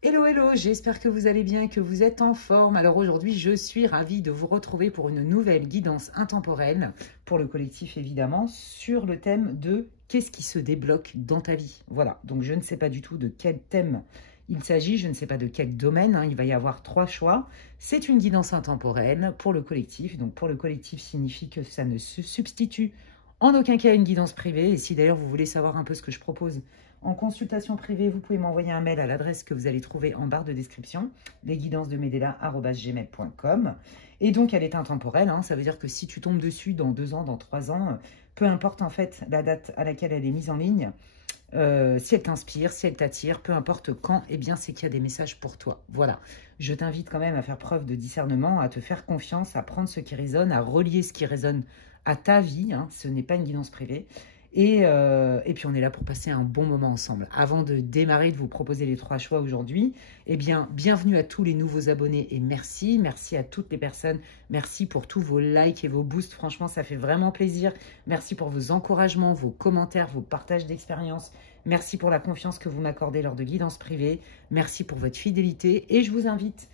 Hello, hello, j'espère que vous allez bien et que vous êtes en forme. Alors aujourd'hui, je suis ravie de vous retrouver pour une nouvelle guidance intemporelle, pour le collectif évidemment, sur le thème de qu'est-ce qui se débloque dans ta vie. Voilà, donc je ne sais pas du tout de quel thème il s'agit, je ne sais pas de quel domaine, il va y avoir 3 choix. C'est une guidance intemporelle pour le collectif, donc pour le collectif signifie que ça ne se substitue en aucun cas à une guidance privée. Et si d'ailleurs vous voulez savoir un peu ce que je propose en consultation privée, vous pouvez m'envoyer un mail à l'adresse que vous allez trouver en barre de description, lesguidancesdemedela@gmail.com. Et donc, elle est intemporelle, ça veut dire que si tu tombes dessus dans 2 ans, dans 3 ans, peu importe en fait la date à laquelle elle est mise en ligne, si elle t'inspire, si elle t'attire, peu importe quand, eh bien, c'est qu'il y a des messages pour toi. Voilà. Je t'invite quand même à faire preuve de discernement, à te faire confiance, à prendre ce qui résonne, à relier ce qui résonne à ta vie. Ce n'est pas une guidance privée. Et puis, on est là pour passer un bon moment ensemble. Avant de démarrer, de vous proposer les 3 choix aujourd'hui, eh bien, bienvenue à tous les nouveaux abonnés et merci. Merci à toutes les personnes. Merci pour tous vos likes et vos boosts. Franchement, ça fait vraiment plaisir. Merci pour vos encouragements, vos commentaires, vos partages d'expérience. Merci pour la confiance que vous m'accordez lors de guidance privée. Merci pour votre fidélité. Et je vous invite,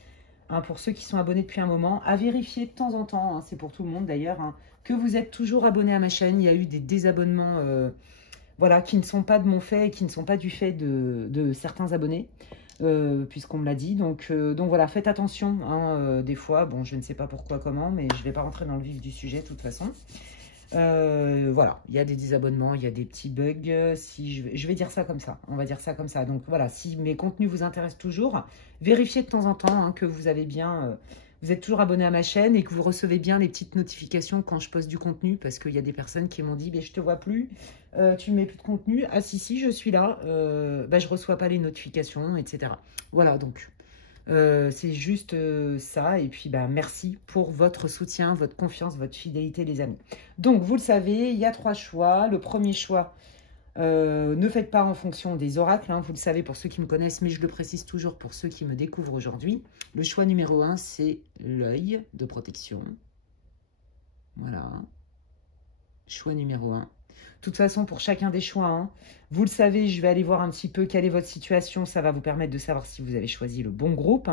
pour ceux qui sont abonnés depuis un moment, à vérifier de temps en temps, c'est pour tout le monde d'ailleurs, que vous êtes toujours abonné à ma chaîne. Il y a eu des désabonnements voilà, qui ne sont pas de mon fait et qui ne sont pas du fait de certains abonnés, puisqu'on me l'a dit. Donc voilà, faites attention. Des fois, bon, je ne sais pas pourquoi, comment, mais je ne vais pas rentrer dans le vif du sujet de toute façon. Voilà, il y a des désabonnements, il y a des petits bugs. Si je vais dire ça comme ça, on va dire ça comme ça. Donc voilà, si mes contenus vous intéressent toujours, vérifiez de temps en temps que vous avez bien, vous êtes toujours abonné à ma chaîne et que vous recevez bien les petites notifications quand je poste du contenu, parce qu'il y a des personnes qui m'ont dit, je te vois plus, tu ne mets plus de contenu. Ah si, je suis là, je reçois pas les notifications, etc. Voilà, donc c'est juste ça. Et puis, merci pour votre soutien, votre confiance, votre fidélité, les amis. Donc, vous le savez, il y a 3 choix. Le premier choix, ne faites pas en fonction des oracles. Vous le savez pour ceux qui me connaissent, mais je le précise toujours pour ceux qui me découvrent aujourd'hui. Le choix numéro 1, c'est l'œil de protection. Voilà. Choix numéro 1. De toute façon, pour chacun des choix, vous le savez, je vais aller voir un petit peu quelle est votre situation. Ça va vous permettre de savoir si vous avez choisi le bon groupe.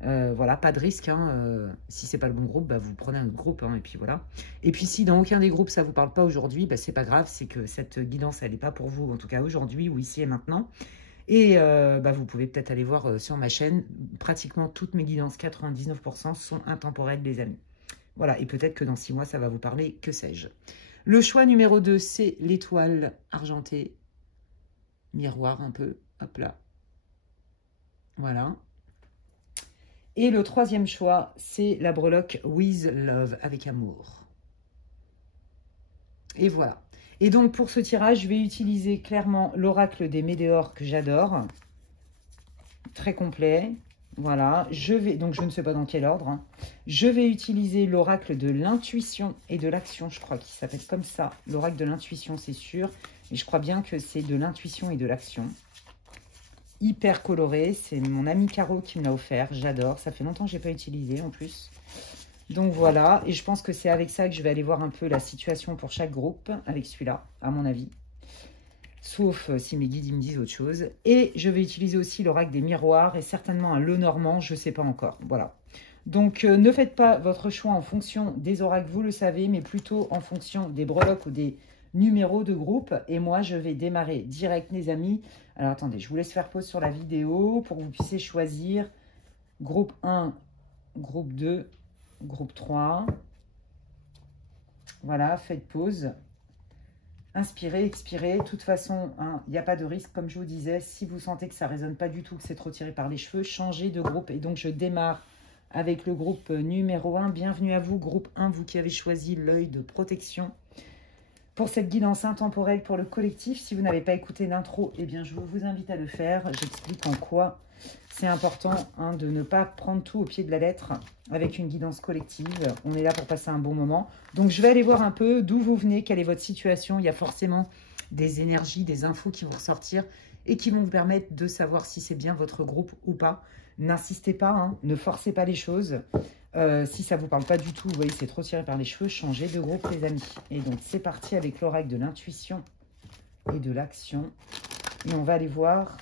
Voilà, pas de risque. Si c'est pas le bon groupe, vous prenez un autre groupe. Et puis voilà. Et puis si dans aucun des groupes, ça ne vous parle pas aujourd'hui, c'est pas grave. C'est que cette guidance, elle n'est pas pour vous, en tout cas aujourd'hui ou ici et maintenant. Et vous pouvez peut-être aller voir sur ma chaîne. Pratiquement toutes mes guidances, 99%, sont intemporelles, les amis. Voilà, et peut-être que dans 6 mois, ça va vous parler, que sais-je. Le choix numéro 2, c'est l'étoile argentée. Miroir un peu, hop là. Voilà. Et le 3e choix, c'est la breloque With Love, avec amour. Et voilà. Et donc, pour ce tirage, je vais utiliser clairement l'oracle des météores que j'adore. Très complet. Voilà, donc je ne sais pas dans quel ordre. Je vais utiliser l'oracle de l'intuition et de l'action, je crois qu'il s'appelle comme ça. L'oracle de l'intuition, c'est sûr. Et je crois bien que c'est de l'intuition et de l'action. Hyper coloré, c'est mon ami Caro qui me l'a offert. J'adore, ça fait longtemps que je n'ai pas utilisé en plus. Donc voilà, et je pense que c'est avec ça que je vais aller voir un peu la situation pour chaque groupe, avec celui-là, à mon avis. Sauf si mes guides me disent autre chose. Et je vais utiliser aussi l'oracle des miroirs et certainement un Lenormand, je ne sais pas encore. Voilà. Donc, ne faites pas votre choix en fonction des oracles, vous le savez, mais plutôt en fonction des breloques ou des numéros de groupe. Et moi, je vais démarrer direct, les amis. Alors, attendez, je vous laisse faire pause sur la vidéo pour que vous puissiez choisir groupe 1, groupe 2, groupe 3. Voilà, faites pause. Inspirez, expirez. De toute façon, il n'y a pas de risque. Comme je vous disais, si vous sentez que ça ne résonne pas du tout, que c'est trop tiré par les cheveux, changez de groupe. Et donc, je démarre avec le groupe numéro 1. Bienvenue à vous, groupe 1, vous qui avez choisi l'œil de protection. Pour cette guidance intemporelle pour le collectif, si vous n'avez pas écouté l'intro, eh bien, je vous invite à le faire. J'explique en quoi c'est important de ne pas prendre tout au pied de la lettre avec une guidance collective. On est là pour passer un bon moment. Donc, je vais aller voir un peu d'où vous venez, quelle est votre situation. Il y a forcément des énergies, des infos qui vont ressortir et qui vont vous permettre de savoir si c'est bien votre groupe ou pas. N'insistez pas, ne forcez pas les choses. Si ça ne vous parle pas du tout, vous voyez, c'est trop tiré par les cheveux, changez de groupe, les amis. Et donc, c'est parti avec l'oracle de l'intuition et de l'action. Et on va aller voir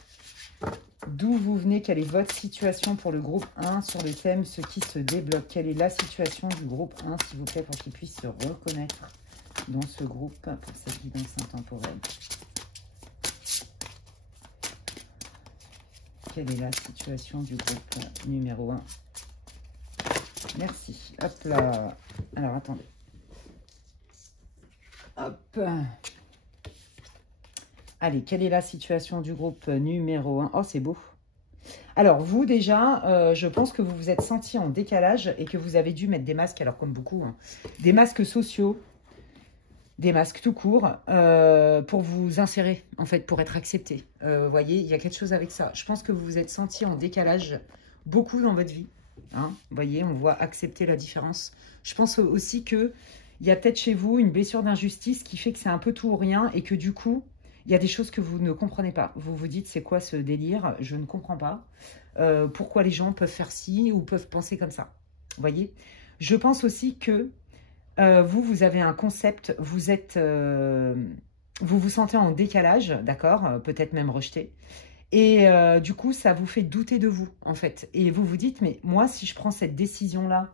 D'où vous venez? Quelle est votre situation pour le groupe 1 sur le thème ce qui se débloque? Quelle est la situation du groupe 1, s'il vous plaît, pour qu'il puisse se reconnaître dans ce groupe pour cette guidance intemporelle? Quelle est la situation du groupe numéro 1? Merci. Hop là. Alors, attendez. Hop. Allez, quelle est la situation du groupe numéro 1? Oh, c'est beau. Alors, vous, déjà, je pense que vous vous êtes senti en décalage et que vous avez dû mettre des masques, alors comme beaucoup, hein, des masques sociaux, des masques tout court, pour vous insérer, en fait, pour être accepté. Vous voyez, il y a quelque chose avec ça. Je pense que vous vous êtes senti en décalage beaucoup dans votre vie. Hein, vous voyez, on voit accepter la différence. Je pense aussi qu'il y a peut-être chez vous une blessure d'injustice qui fait que c'est un peu tout ou rien et que du coup, il y a des choses que vous ne comprenez pas. Vous vous dites, c'est quoi ce délire? Je ne comprends pas. Pourquoi les gens peuvent faire ci ou peuvent penser comme ça? Vous voyez? Je pense aussi que vous avez un concept, vous vous sentez en décalage, d'accord? Peut-être même rejeté. Et du coup, ça vous fait douter de vous, en fait. Et vous vous dites, mais moi, si je prends cette décision-là,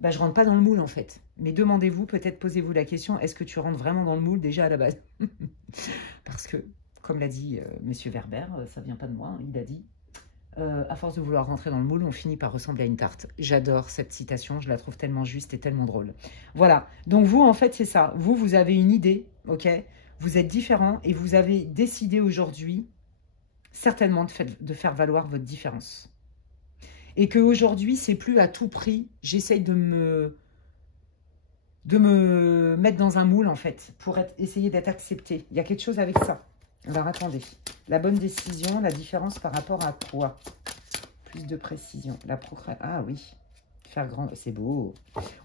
bah, je ne rentre pas dans le moule, en fait. Mais demandez-vous, peut-être posez-vous la question, est-ce que tu rentres vraiment dans le moule déjà à la base? Parce que, comme l'a dit Monsieur Werber, ça ne vient pas de moi, hein, il a dit, à force de vouloir rentrer dans le moule, on finit par ressembler à une tarte. J'adore cette citation, je la trouve tellement juste et tellement drôle. Voilà, donc vous, en fait, c'est ça. Vous avez une idée, ok? Vous êtes différent et vous avez décidé aujourd'hui, certainement, de faire valoir votre différence. Et qu'aujourd'hui, c'est plus à tout prix, j'essaye de me mettre dans un moule, en fait, pour essayer d'être accepté. Il y a quelque chose avec ça. Alors, attendez. La bonne décision, la différence par rapport à quoi? Plus de précision. Ah oui. Faire grand, c'est beau.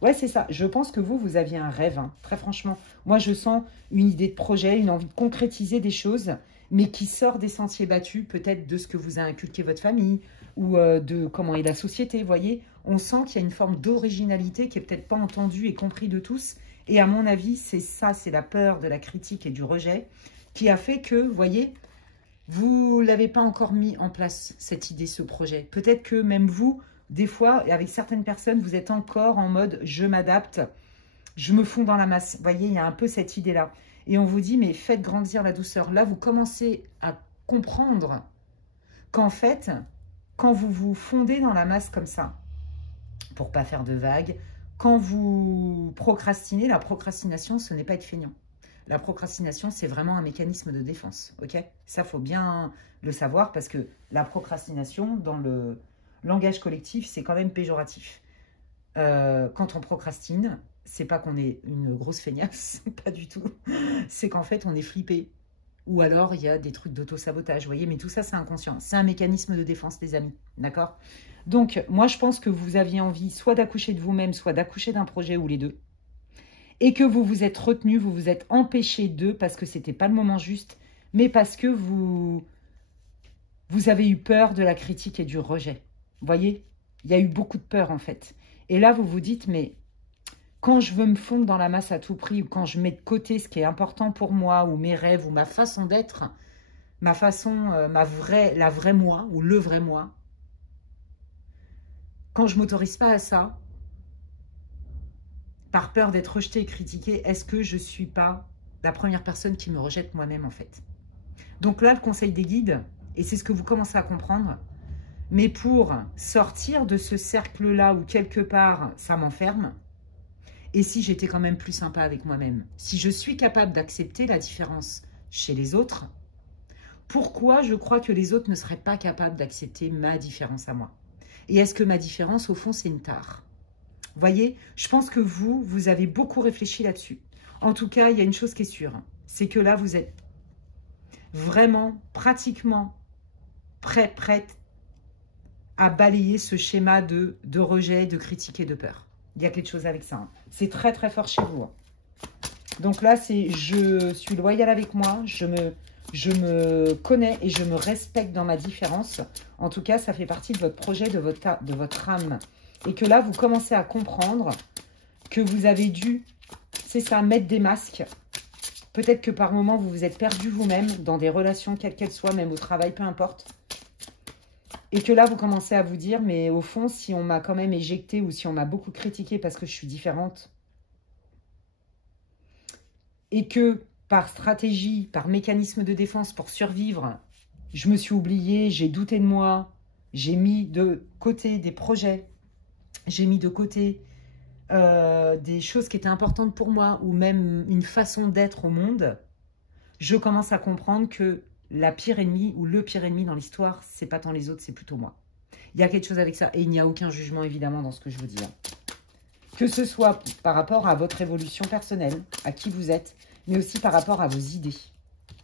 Ouais, c'est ça. Je pense que vous aviez un rêve, hein. Très franchement. Moi, je sens une idée de projet, une envie de concrétiser des choses, mais qui sort des sentiers battus, peut-être de ce que vous a inculqué votre famille, ou de comment est la société, vous voyez. On sent qu'il y a une forme d'originalité qui n'est peut-être pas entendue et comprise de tous. Et à mon avis, c'est ça, c'est la peur de la critique et du rejet qui a fait que, vous voyez, vous ne l'avez pas encore mis en place, cette idée, ce projet. Peut-être que même vous, des fois, avec certaines personnes, vous êtes encore en mode « je m'adapte, je me fonds dans la masse ». Vous voyez, il y a un peu cette idée-là. Et on vous dit « mais faites grandir la douceur ». Là, vous commencez à comprendre qu'en fait, quand vous vous fondez dans la masse comme ça, pour pas faire de vagues, quand vous procrastinez, la procrastination, ce n'est pas être feignant. La procrastination, c'est vraiment un mécanisme de défense, ok? Ça, il faut bien le savoir parce que la procrastination, dans le langage collectif, c'est quand même péjoratif. Quand on procrastine, c'est pas qu'on est une grosse feignasse, pas du tout. C'est qu'en fait, on est flippé. Ou alors, il y a des trucs d'auto-sabotage, vous voyez? Mais tout ça, c'est inconscient. C'est un mécanisme de défense, les amis, d'accord? Donc, moi, je pense que vous aviez envie soit d'accoucher de vous-même, soit d'accoucher d'un projet ou les deux. Et que vous vous êtes retenu, vous vous êtes empêché d'eux parce que ce n'était pas le moment juste, mais parce que vous avez eu peur de la critique et du rejet. Vous voyez? Il y a eu beaucoup de peur, en fait. Et là, vous vous dites, mais quand je veux me fondre dans la masse à tout prix, ou quand je mets de côté ce qui est important pour moi, ou mes rêves, ou ma façon d'être, ma façon, la vraie moi, ou le vrai moi, quand je ne m'autorise pas à ça, par peur d'être rejetée et critiquée, est-ce que je ne suis pas la première personne qui me rejette moi-même, en fait? Donc là, le conseil des guides, et c'est ce que vous commencez à comprendre, mais pour sortir de ce cercle-là où quelque part, ça m'enferme, et si j'étais quand même plus sympa avec moi-même, si je suis capable d'accepter la différence chez les autres, pourquoi je crois que les autres ne seraient pas capables d'accepter ma différence à moi? Et est-ce que ma différence, au fond, c'est une tare? Vous voyez, je pense que vous avez beaucoup réfléchi là-dessus. En tout cas, il y a une chose qui est sûre, c'est que là, vous êtes vraiment, pratiquement prête à balayer ce schéma de rejet, de critique et de peur. Il y a quelque chose avec ça. Hein. C'est très, très fort chez vous. Hein. Donc là, c'est je suis loyale avec moi, je me connais et je me respecte dans ma différence. En tout cas, ça fait partie de votre projet, de votre âme. Et que là, vous commencez à comprendre que vous avez dû, c'est ça, mettre des masques. Peut-être que par moments, vous vous êtes perdu vous-même dans des relations, quelles qu'elles soient, même au travail, peu importe. Et que là, vous commencez à vous dire, mais au fond, si on m'a quand même éjecté ou si on m'a beaucoup critiqué parce que je suis différente, et que par stratégie, par mécanisme de défense pour survivre, je me suis oubliée, j'ai douté de moi, j'ai mis de côté des projets, j'ai mis de côté des choses qui étaient importantes pour moi ou même une façon d'être au monde, je commence à comprendre que la pire ennemie ou le pire ennemi dans l'histoire, c'est pas tant les autres, c'est plutôt moi. Il y a quelque chose avec ça et il n'y a aucun jugement évidemment dans ce que je vous dis. Que ce soit par rapport à votre évolution personnelle, à qui vous êtes, mais aussi par rapport à vos idées.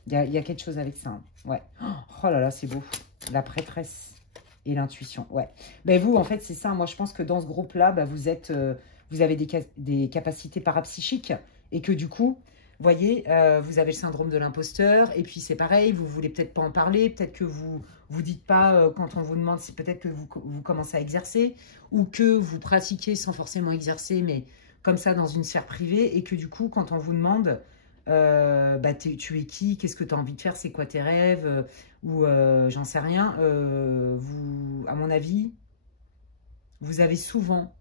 Il y a quelque chose avec ça. Hein. Ouais. Oh là là, c'est beau. La prêtresse et l'intuition. Ouais. Ben vous, en fait, c'est ça. Moi, je pense que dans ce groupe-là, bah, vous avez des capacités parapsychiques et que du coup, vous voyez, vous avez le syndrome de l'imposteur. Et puis, c'est pareil, vous voulez peut-être pas en parler. Peut-être que vous dites pas quand on vous demande, c'est peut-être que vous commencez à exercer ou que vous pratiquez sans forcément exercer, mais comme ça dans une sphère privée. Et que du coup, quand on vous demande... bah, tu es qui, qu'est-ce que tu as envie de faire, c'est quoi tes rêves, ou j'en sais rien, à mon avis, vous avez souvent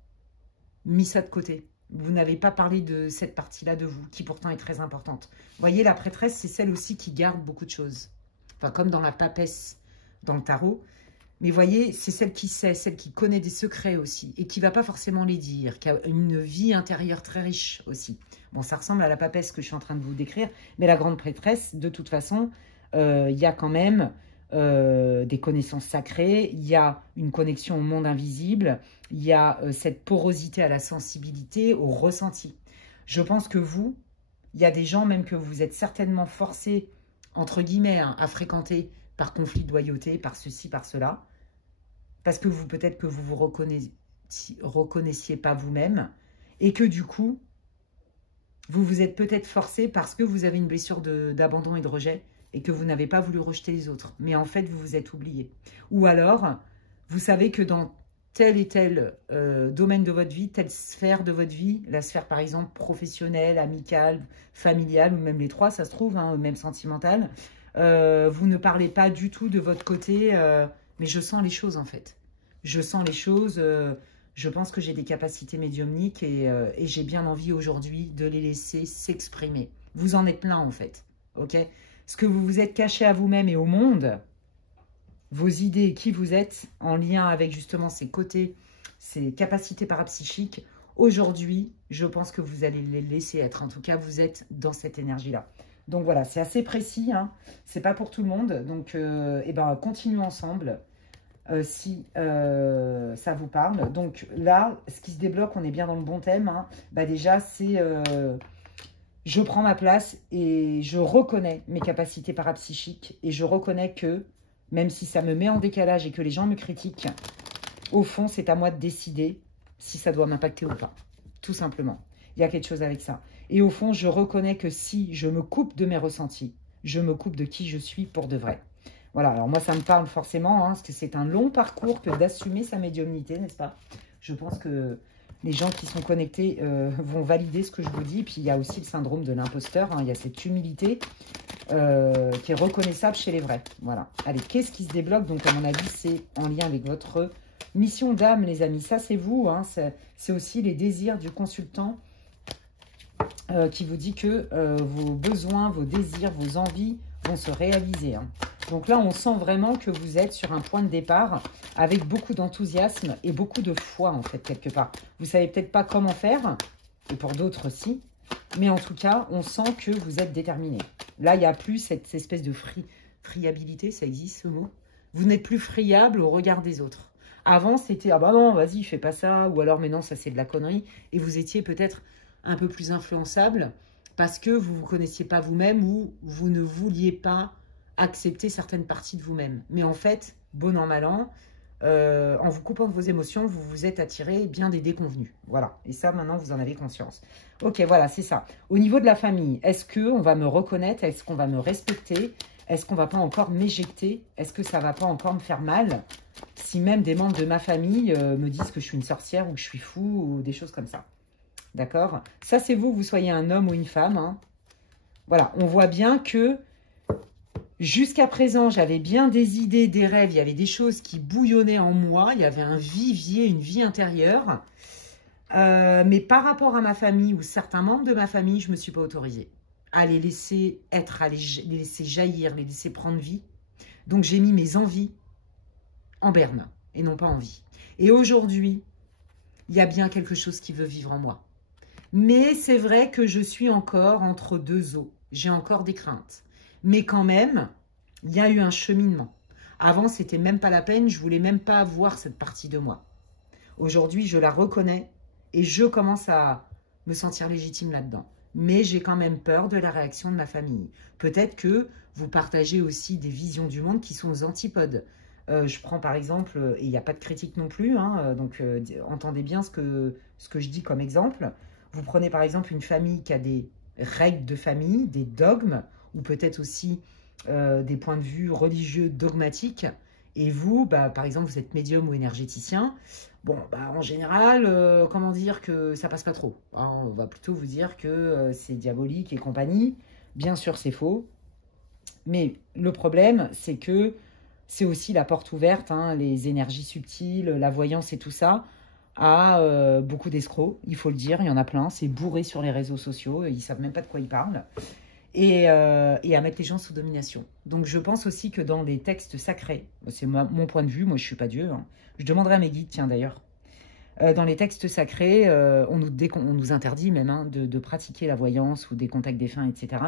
mis ça de côté. Vous n'avez pas parlé de cette partie-là de vous, qui pourtant est très importante. Vous voyez, la prêtresse, c'est celle aussi qui garde beaucoup de choses. Enfin, comme dans la papesse, dans le tarot. Mais vous voyez, c'est celle qui sait, celle qui connaît des secrets aussi, et qui ne va pas forcément les dire, qui a une vie intérieure très riche aussi. Bon, ça ressemble à la papesse que je suis en train de vous décrire, mais la grande prêtresse, de toute façon, il y a quand même des connaissances sacrées, il y a une connexion au monde invisible, il y a cette porosité à la sensibilité, au ressenti. Je pense que vous, il y a des gens même que vous êtes certainement forcés, entre guillemets, hein, à fréquenter par conflit de loyauté, par ceci, par cela, parce que peut-être que vous vous reconnaissiez pas vous-même, et que du coup, vous vous êtes peut-être forcé parce que vous avez une blessure d'abandon et de rejet, et que vous n'avez pas voulu rejeter les autres. Mais en fait, vous vous êtes oublié. Ou alors, vous savez que dans tel et tel domaine de votre vie, telle sphère de votre vie, la sphère par exemple professionnelle, amicale, familiale, ou même les trois, ça se trouve, hein, même sentimentale, vous ne parlez pas du tout de votre côté, mais je sens les choses en fait. Je sens les choses, je pense que j'ai des capacités médiumniques et j'ai bien envie aujourd'hui de les laisser s'exprimer. Vous en êtes plein en fait, ok? Ce que vous vous êtes caché à vous-même et au monde, vos idées et qui vous êtes, en lien avec justement ces côtés, ces capacités parapsychiques, aujourd'hui, je pense que vous allez les laisser être. En tout cas, vous êtes dans cette énergie-là. Donc voilà, c'est assez précis, hein. C'est pas pour tout le monde. Donc, eh ben, continuons ensemble si ça vous parle. Donc là, ce qui se débloque, on est bien dans le bon thème. Hein. Bah déjà, c'est je prends ma place et je reconnais mes capacités parapsychiques et je reconnais que, même si ça me met en décalage et que les gens me critiquent, au fond, c'est à moi de décider si ça doit m'impacter ou pas. Tout simplement. Il y a quelque chose avec ça. Et au fond, je reconnais que si je me coupe de mes ressentis, je me coupe de qui je suis pour de vrai. Voilà, alors moi, ça me parle forcément, hein, parce que c'est un long parcours que d'assumer sa médiumnité, n'est-ce pas? Je pense que les gens qui sont connectés vont valider ce que je vous dis. Puis, il y a aussi le syndrome de l'imposteur. Hein, il y a cette humilité qui est reconnaissable chez les vrais. Voilà. Allez, qu'est-ce qui se débloque? Donc, à mon avis, c'est en lien avec votre mission d'âme, les amis. Ça, c'est vous. Hein, c'est aussi les désirs du consultant qui vous dit que vos besoins, vos désirs, vos envies vont se réaliser. Hein. Donc là, on sent vraiment que vous êtes sur un point de départ avec beaucoup d'enthousiasme et beaucoup de foi, en fait, quelque part. Vous ne savez peut-être pas comment faire, et pour d'autres, si. Mais en tout cas, on sent que vous êtes déterminé. Là, il n'y a plus cette espèce de friabilité, ça existe ce mot. Vous n'êtes plus friable au regard des autres. Avant, c'était « Ah bah non, vas-y, fais pas ça » ou alors « Mais non, ça c'est de la connerie ». Et vous étiez peut-être un peu plus influençable parce que vous ne vous connaissiez pas vous-même ou vous ne vouliez pas accepter certaines parties de vous-même. Mais en fait, bon an, mal an, en vous coupant de vos émotions, vous vous êtes attiré bien des déconvenus. Voilà. Et ça, maintenant, vous en avez conscience. Ok, voilà, c'est ça. Au niveau de la famille, est-ce qu'on va me reconnaître? Est-ce qu'on va me respecter? Est-ce qu'on ne va pas encore m'éjecter? Est-ce que ça ne va pas encore me faire mal? Si même des membres de ma famille me disent que je suis une sorcière ou que je suis fou ou des choses comme ça. D'accord? Ça, c'est vous, que vous soyez un homme ou une femme. Hein. Voilà, on voit bien que Jusqu'à présent, j'avais bien des idées, des rêves, il y avait des choses qui bouillonnaient en moi, il y avait un vivier, une vie intérieure. Mais par rapport à ma famille ou certains membres de ma famille, je ne me suis pas autorisée à les laisser être, à les laisser jaillir, les laisser prendre vie. Donc j'ai mis mes envies en berne et non pas en vie. Et aujourd'hui, il y a bien quelque chose qui veut vivre en moi. Mais c'est vrai que je suis encore entre deux eaux. J'ai encore des craintes. Mais quand même, il y a eu un cheminement. Avant, c'était même pas la peine, je voulais même pas voir cette partie de moi. Aujourd'hui, je la reconnais et je commence à me sentir légitime là-dedans. Mais j'ai quand même peur de la réaction de ma famille. Peut-être que vous partagez aussi des visions du monde qui sont aux antipodes. Je prends par exemple, et il n'y a pas de critique non plus, hein, donc entendez bien ce que je dis comme exemple. Vous prenez par exemple une famille qui a des règles de famille, des dogmes, ou peut-être aussi des points de vue religieux dogmatiques, et vous, par exemple, vous êtes médium ou énergéticien, bon, en général, comment dire que ça passe pas trop, hein, on va plutôt vous dire que c'est diabolique et compagnie. Bien sûr, c'est faux, mais le problème, c'est que c'est aussi la porte ouverte, hein, les énergies subtiles, la voyance et tout ça, à beaucoup d'escrocs, il faut le dire, il y en a plein, c'est bourré sur les réseaux sociaux, ils ne savent même pas de quoi ils parlent, et à mettre les gens sous domination. Donc je pense aussi que dans les textes sacrés, c'est mon point de vue, moi je ne suis pas Dieu, hein, je demanderai à mes guides, tiens d'ailleurs, dans les textes sacrés, on nous interdit même hein, de pratiquer la voyance ou des contacts défunts, etc.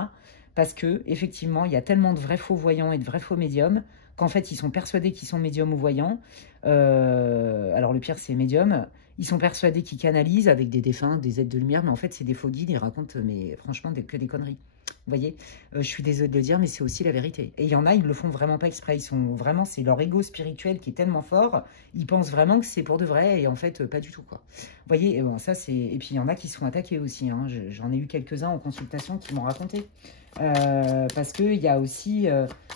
Parce que effectivement, il y a tellement de vrais faux voyants et de vrais faux médiums qu'en fait, ils sont persuadés qu'ils sont médiums ou voyants. Alors le pire, c'est médiums. Ils sont persuadés qu'ils canalisent avec des défunts, des êtres de lumière, mais en fait, c'est des faux guides. Ils racontent, mais franchement, que des conneries. Vous voyez, je suis désolée de le dire, mais c'est aussi la vérité. Et il y en a, ils le font vraiment pas exprès. Ils sont vraiment, c'est leur ego spirituel qui est tellement fort. Ils pensent vraiment que c'est pour de vrai, et en fait, pas du tout, quoi. Vous voyez, et bon, ça c'est. Et puis il y en a qui se font attaquer aussi. Hein. J'en ai eu quelques-uns en consultation qui m'ont raconté. Parce qu'il y a aussi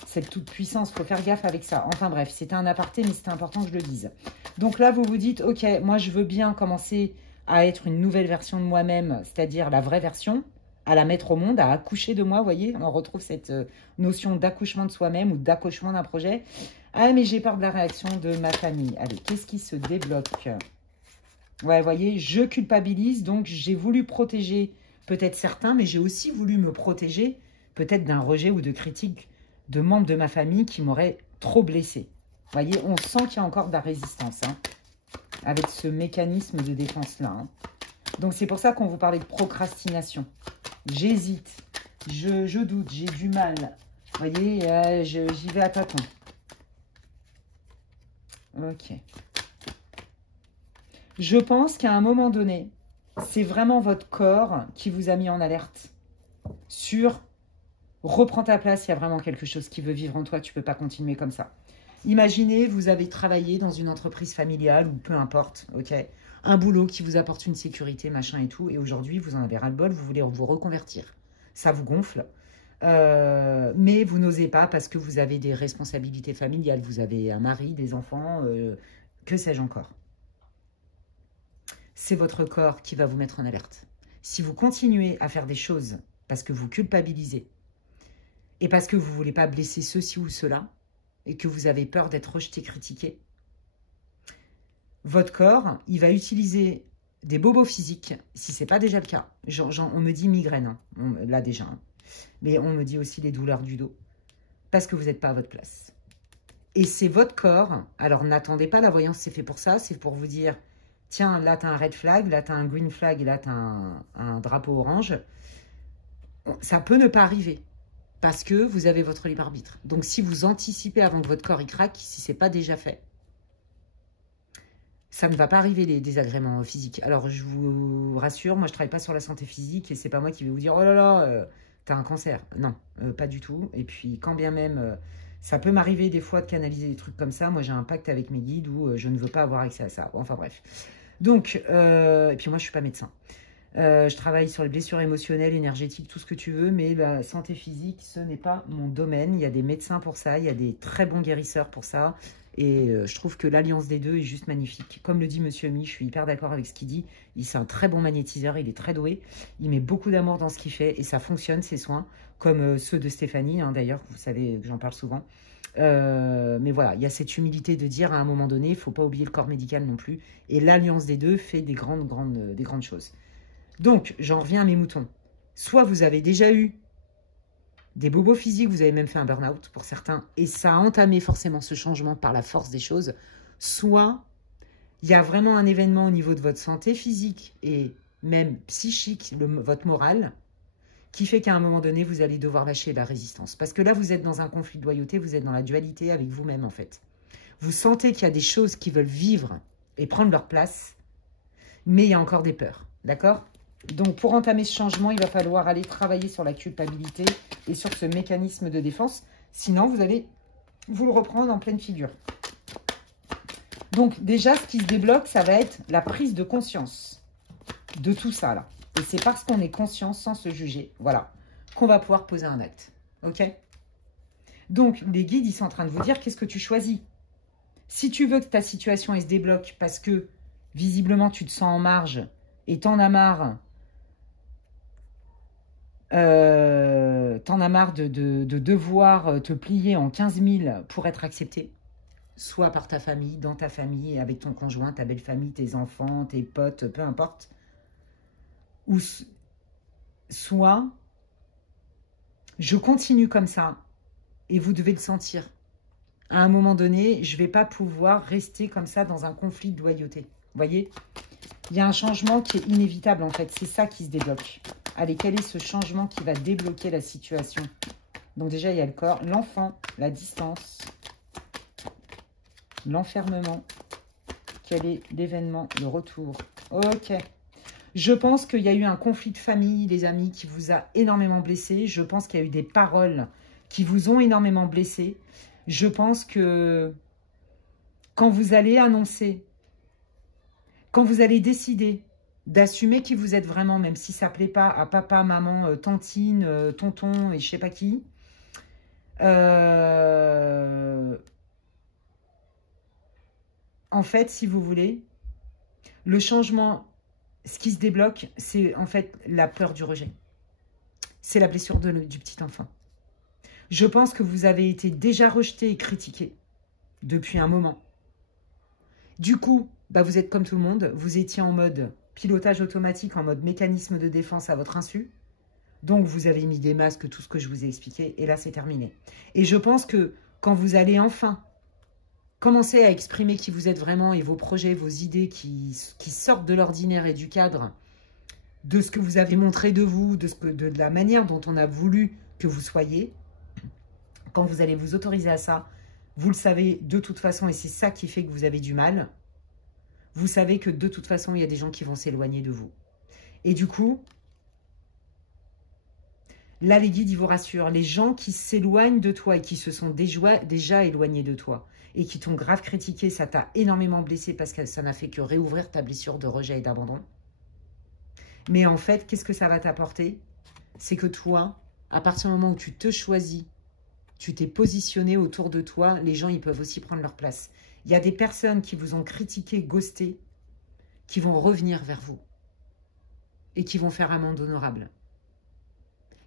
cette toute puissance. Il faut faire gaffe avec ça. Enfin bref, c'était un aparté, mais c'était important que je le dise. Donc là, vous vous dites, ok, moi je veux bien commencer à être une nouvelle version de moi-même, c'est-à-dire la vraie version, à la mettre au monde, à accoucher de moi, vous voyez, on retrouve cette notion d'accouchement de soi-même ou d'accouchement d'un projet. Ah, mais j'ai peur de la réaction de ma famille. Allez, qu'est-ce qui se débloque? Ouais, vous voyez, je culpabilise, donc j'ai voulu protéger peut-être certains, mais j'ai aussi voulu me protéger peut-être d'un rejet ou de critique de membres de ma famille qui m'auraient trop blessé. Vous voyez, on sent qu'il y a encore de la résistance, hein, avec ce mécanisme de défense-là. Hein. Donc c'est pour ça qu'on vous parlait de procrastination. J'hésite, je doute, j'ai du mal. Vous voyez, j'y vais à tâtons. Ok. Je pense qu'à un moment donné, c'est vraiment votre corps qui vous a mis en alerte sur « reprends ta place, il y a vraiment quelque chose qui veut vivre en toi, tu ne peux pas continuer comme ça ». Imaginez, vous avez travaillé dans une entreprise familiale ou peu importe, ok, un boulot qui vous apporte une sécurité, machin et tout, et aujourd'hui, vous en avez ras-le-bol, vous voulez vous reconvertir. Ça vous gonfle, mais vous n'osez pas parce que vous avez des responsabilités familiales, vous avez un mari, des enfants, que sais-je encore. C'est votre corps qui va vous mettre en alerte. Si vous continuez à faire des choses parce que vous culpabilisez et parce que vous ne voulez pas blesser ceux-ci ou ceux-là et que vous avez peur d'être rejeté, critiqué, votre corps, il va utiliser des bobos physiques, si ce n'est pas déjà le cas. On me dit migraine, hein, là déjà, hein, mais on me dit aussi les douleurs du dos, parce que vous n'êtes pas à votre place. Et c'est votre corps, alors n'attendez pas, la voyance c'est fait pour ça, c'est pour vous dire... Tiens, là, tu as un red flag, là, tu as un green flag, et là, tu as un drapeau orange. Ça peut ne pas arriver parce que vous avez votre libre arbitre. Donc, si vous anticipez avant que votre corps y craque, si ce n'est pas déjà fait, ça ne va pas arriver les désagréments physiques. Alors, je vous rassure, moi, je ne travaille pas sur la santé physique et ce n'est pas moi qui vais vous dire « Oh là là, tu as un cancer ». Non, pas du tout. Et puis, quand bien même... ça peut m'arriver des fois de canaliser des trucs comme ça. Moi, j'ai un pacte avec mes guides où je ne veux pas avoir accès à ça. Enfin, bref. Donc, et puis moi, je ne suis pas médecin. Je travaille sur les blessures émotionnelles, énergétiques, tout ce que tu veux, mais la santé physique, ce n'est pas mon domaine. Il y a des médecins pour ça, il y a des très bons guérisseurs pour ça. Et je trouve que l'alliance des deux est juste magnifique. Comme le dit Monsieur Mi, je suis hyper d'accord avec ce qu'il dit. C'est un très bon magnétiseur, il est très doué. Il met beaucoup d'amour dans ce qu'il fait et ça fonctionne, ses soins. Comme ceux de Stéphanie, hein, d'ailleurs, vous savez que j'en parle souvent. Mais voilà, il y a cette humilité de dire à un moment donné, il ne faut pas oublier le corps médical non plus. Et l'alliance des deux fait des grandes choses. Donc, j'en reviens à mes moutons. Soit vous avez déjà eu des bobos physiques, vous avez même fait un burn-out pour certains, et ça a entamé forcément ce changement par la force des choses, soit il y a vraiment un événement au niveau de votre santé physique et même psychique, votre morale, qui fait qu'à un moment donné, vous allez devoir lâcher la résistance. Parce que là, vous êtes dans un conflit de loyauté, vous êtes dans la dualité avec vous-même en fait. Vous sentez qu'il y a des choses qui veulent vivre et prendre leur place, mais il y a encore des peurs, d'accord ? Donc, pour entamer ce changement, il va falloir aller travailler sur la culpabilité et sur ce mécanisme de défense. Sinon, vous allez vous le reprendre en pleine figure. Donc, déjà, ce qui se débloque, ça va être la prise de conscience de tout ça, là. Et c'est parce qu'on est conscient, sans se juger, voilà, qu'on va pouvoir poser un acte. OK? Donc, les guides, ils sont en train de vous dire, qu'est-ce que tu choisis? Si tu veux que ta situation, elle se débloque parce que, visiblement, tu te sens en marge et t'en as marre... t'en as marre de devoir te plier en 15 000 pour être accepté, soit par ta famille, dans ta famille, avec ton conjoint, ta belle famille, tes enfants, tes potes, peu importe. Ou soit, je continue comme ça, et vous devez le sentir. À un moment donné, je ne vais pas pouvoir rester comme ça dans un conflit de loyauté. Vous voyez? Il y a un changement qui est inévitable en fait, c'est ça qui se débloque. Allez, quel est ce changement qui va débloquer la situation? Donc déjà, il y a le corps, l'enfant, la distance, l'enfermement. Quel est l'événement, le retour? Ok. Je pense qu'il y a eu un conflit de famille, les amis, qui vous a énormément blessé. Je pense qu'il y a eu des paroles qui vous ont énormément blessé. Je pense que quand vous allez annoncer, quand vous allez décider d'assumer qui vous êtes vraiment, même si ça ne plaît pas à papa, maman, tantine, tonton et je ne sais pas qui. En fait, si vous voulez, le changement, ce qui se débloque, c'est en fait la peur du rejet. C'est la blessure du petit enfant. Je pense que vous avez été déjà rejeté et critiqué depuis un moment. Du coup, bah vous êtes comme tout le monde, vous étiez en mode pilotage automatique, en mode mécanisme de défense à votre insu. Donc, vous avez mis des masques, tout ce que je vous ai expliqué, et là, c'est terminé. Et je pense que quand vous allez enfin commencer à exprimer qui vous êtes vraiment et vos projets, vos idées qui sortent de l'ordinaire et du cadre, de ce que vous avez montré de vous, de la manière dont on a voulu que vous soyez, quand vous allez vous autoriser à ça, vous le savez de toute façon, et c'est ça qui fait que vous avez du mal, vous savez que de toute façon, il y a des gens qui vont s'éloigner de vous. Et du coup, là, les guides, ils vous rassurent. Les gens qui s'éloignent de toi et qui se sont déjà éloignés de toi et qui t'ont grave critiqué, ça t'a énormément blessé parce que ça n'a fait que réouvrir ta blessure de rejet et d'abandon. Mais en fait, qu'est-ce que ça va t'apporter? C'est que toi, à partir du moment où tu te choisis, tu t'es positionné autour de toi, les gens, ils peuvent aussi prendre leur place. Il y a des personnes qui vous ont critiqué, ghosté, qui vont revenir vers vous et qui vont faire amende honorable.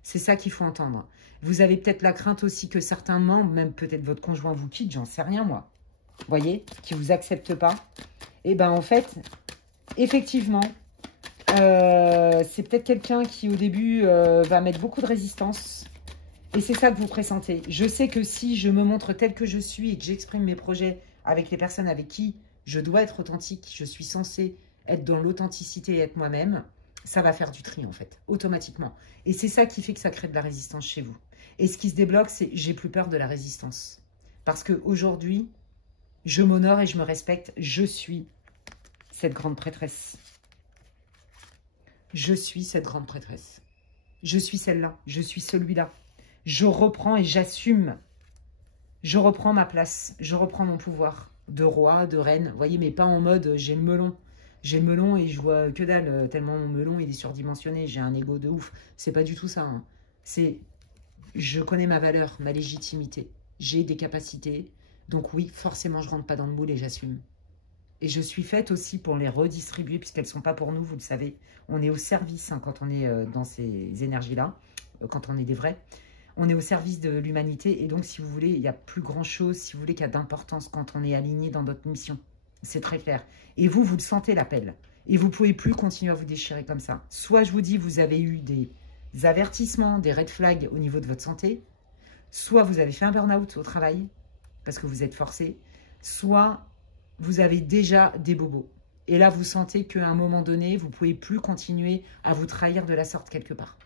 C'est ça qu'il faut entendre. Vous avez peut-être la crainte aussi que certains membres, même peut-être votre conjoint vous quitte, j'en sais rien moi. Vous voyez, qui ne vous acceptent pas. Et bien en fait, effectivement, c'est peut-être quelqu'un qui au début va mettre beaucoup de résistance. Et c'est ça que vous pressentez. Je sais que si je me montre tel que je suis et que j'exprime mes projets avec les personnes avec qui je dois être authentique, je suis censée être dans l'authenticité et être moi-même, ça va faire du tri en fait, automatiquement. Et c'est ça qui fait que ça crée de la résistance chez vous. Et ce qui se débloque, c'est j'ai plus peur de la résistance. Parce qu'aujourd'hui, je m'honore et je me respecte. Je suis cette grande prêtresse. Je suis cette grande prêtresse. Je suis celle-là. Je suis celui-là. Je reprends et j'assume. Je reprends ma place. Je reprends mon pouvoir de roi, de reine. Vous voyez, mais pas en mode j'ai le melon. J'ai le melon et je vois que dalle, tellement mon melon il est surdimensionné, j'ai un ego de ouf. C'est pas du tout ça. Hein. C'est, je connais ma valeur, ma légitimité. J'ai des capacités, Donc oui, forcément, je rentre pas dans le moule et j'assume. Et je suis faite aussi pour les redistribuer, puisqu'elles ne sont pas pour nous, vous le savez. On est au service hein, quand on est dans ces énergies-là, quand on est des vrais. On est au service de l'humanité. Et donc, si vous voulez, il n'y a plus grand-chose, si vous voulez, qu'il y a d'importance quand on est aligné dans notre mission. C'est très clair. Et vous, vous le sentez, l'appel. Et vous ne pouvez plus continuer à vous déchirer comme ça. Soit je vous dis, vous avez eu des avertissements, des red flags au niveau de votre santé. Soit vous avez fait un burn-out au travail, parce que vous êtes forcé. Soit vous avez déjà des bobos. Et là, vous sentez qu'à un moment donné, vous ne pouvez plus continuer à vous trahir de la sorte quelque part.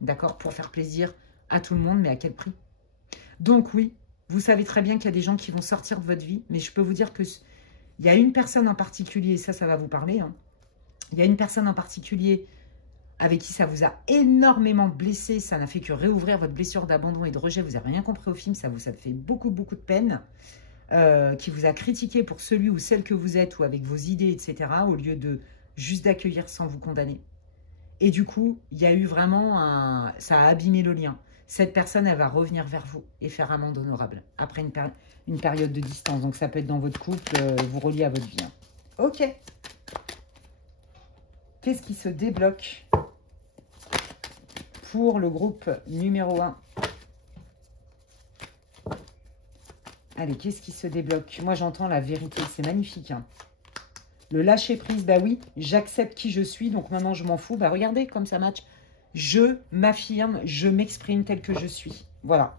D'accord? Pour faire plaisir à tout le monde, mais à quel prix? Donc oui, vous savez très bien qu'il y a des gens qui vont sortir de votre vie, mais je peux vous dire qu'il y a une personne en particulier, et ça va vous parler, hein. Il y a une personne en particulier avec qui ça vous a énormément blessé, ça n'a fait que réouvrir votre blessure d'abandon et de rejet, vous n'avez rien compris au film, ça fait beaucoup de peine. Qui vous a critiqué pour celui ou celle que vous êtes ou avec vos idées, etc., au lieu de juste d'accueillir sans vous condamner. Et du coup, il y a eu vraiment ça a abîmé le lien. Cette personne, elle va revenir vers vous et faire amende honorable après une période de distance. Donc, ça peut être dans votre couple, vous reliez à votre vie. Hein. Ok. Qu'est-ce qui se débloque pour le groupe numéro 1? Allez, qu'est-ce qui se débloque? Moi, j'entends la vérité. C'est magnifique. Hein. Le lâcher-prise, bah oui, j'accepte qui je suis. Donc, maintenant, je m'en fous. Bah, regardez comme ça match. Je m'affirme, je m'exprime tel que je suis. Voilà.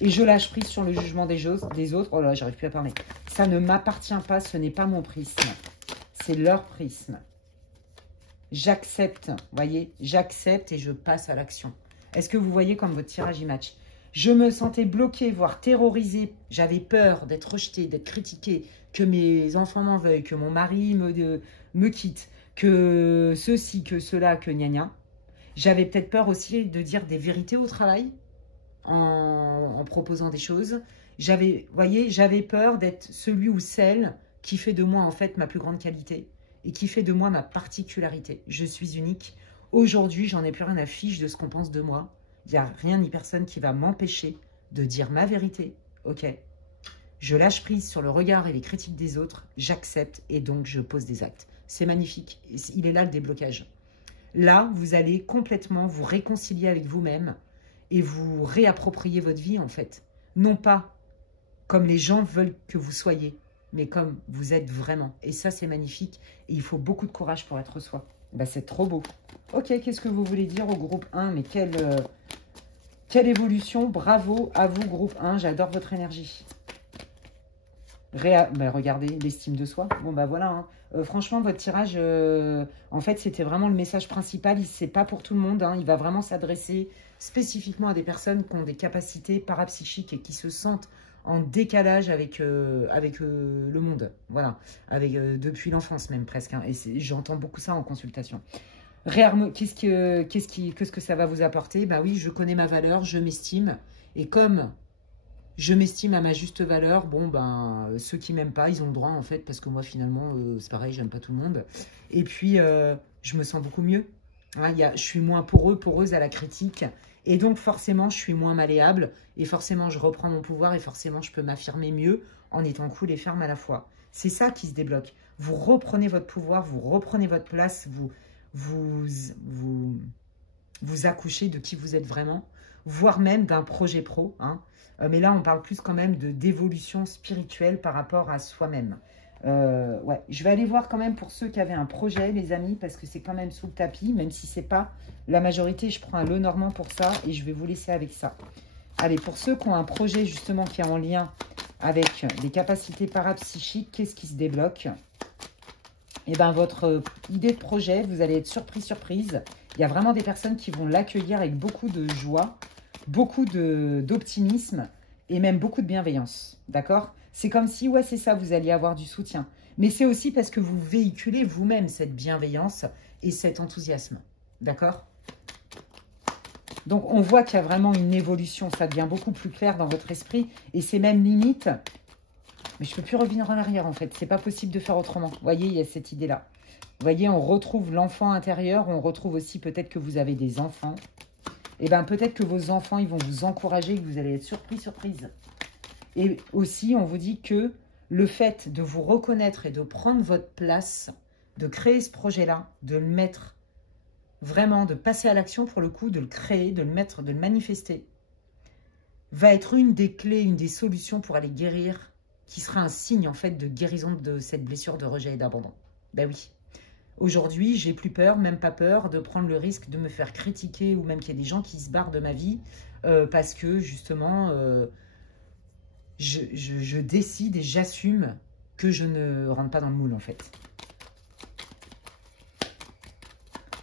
Et je lâche prise sur le jugement des autres. Oh là, j'arrive plus à parler. Ça ne m'appartient pas. Ce n'est pas mon prisme. C'est leur prisme. J'accepte. Vous voyez, j'accepte et je passe à l'action. Est-ce que vous voyez comme votre tirage y match? Je me sentais bloquée, voire terrorisée. J'avais peur d'être rejetée, d'être critiquée, que mes enfants m'en veuillent, que mon mari me quitte, que ceci, que cela, que gna gna. J'avais peut-être peur aussi de dire des vérités au travail en proposant des choses. J'avais peur d'être celui ou celle qui fait de moi en fait ma plus grande qualité et qui fait de moi ma particularité. Je suis unique. Aujourd'hui, j'en ai plus rien à fiche de ce qu'on pense de moi. Il n'y a rien ni personne qui va m'empêcher de dire ma vérité. Ok. Je lâche prise sur le regard et les critiques des autres. J'accepte et donc je pose des actes. C'est magnifique. Il est là le déblocage. Là, vous allez complètement vous réconcilier avec vous-même et vous réapproprier votre vie en fait. Non pas comme les gens veulent que vous soyez, mais comme vous êtes vraiment. Et ça, c'est magnifique. Et il faut beaucoup de courage pour être soi. Bah, c'est trop beau. Ok, qu'est-ce que vous voulez dire au groupe 1? Mais quelle évolution. Bravo à vous, groupe 1. J'adore votre énergie. Bah, regardez, l'estime de soi. Bon, bah voilà. Hein. Franchement, votre tirage, en fait, c'était vraiment le message principal. C'est pas pour tout le monde. Hein. Il va vraiment s'adresser spécifiquement à des personnes qui ont des capacités parapsychiques et qui se sentent en décalage avec le monde. Voilà. Depuis l'enfance même presque. Hein. Et j'entends beaucoup ça en consultation. Qu'est-ce que ça va vous apporter? Bah oui, je connais ma valeur, je m'estime. Et comme je m'estime à ma juste valeur, bon, ben, ceux qui m'aiment pas, ils ont le droit, en fait, parce que moi, finalement, c'est pareil, j'aime pas tout le monde. Et puis, je me sens beaucoup mieux. Hein, je suis moins poreuse à la critique. Et donc, forcément, je suis moins malléable. Et forcément, je reprends mon pouvoir. Et forcément, je peux m'affirmer mieux en étant cool et ferme à la fois. C'est ça qui se débloque. Vous reprenez votre pouvoir, vous reprenez votre place, vous accouchez de qui vous êtes vraiment, voire même d'un projet pro. Hein. Mais là, on parle plus quand même d'évolution spirituelle par rapport à soi-même. Ouais, je vais aller voir quand même pour ceux qui avaient un projet, les amis, parce que c'est quand même sous le tapis, même si c'est pas la majorité. Je prends un Lenormand pour ça et je vais vous laisser avec ça. Allez, pour ceux qui ont un projet justement qui est en lien avec les capacités parapsychiques, qu'est-ce qui se débloque? Eh bien, votre idée de projet, vous allez être surprise. Il y a vraiment des personnes qui vont l'accueillir avec beaucoup de joie, beaucoup d'optimisme et même beaucoup de bienveillance. D'accord? C'est comme si, ouais, c'est ça, vous alliez avoir du soutien. Mais c'est aussi parce que vous véhiculez vous-même cette bienveillance et cet enthousiasme. D'accord? Donc, on voit qu'il y a vraiment une évolution. Ça devient beaucoup plus clair dans votre esprit. Et c'est même limite... Mais je ne peux plus revenir en arrière, en fait. C'est pas possible de faire autrement. Vous voyez, il y a cette idée-là. Vous voyez, on retrouve l'enfant intérieur. On retrouve aussi peut-être que vous avez des enfants. Et bien, peut-être que vos enfants, ils vont vous encourager, que vous allez être surprise. Et aussi, on vous dit que le fait de vous reconnaître et de prendre votre place, de créer ce projet-là, de le mettre vraiment, de passer à l'action pour le coup, de le créer, de le mettre, de le manifester, va être une des clés, une des solutions pour aller guérir, qui sera un signe en fait de guérison de cette blessure de rejet et d'abandon. Ben oui. Aujourd'hui, j'ai plus peur, même pas peur, de prendre le risque de me faire critiquer ou même qu'il y ait des gens qui se barrent de ma vie parce que justement, je décide et j'assume que je ne rentre pas dans le moule en fait.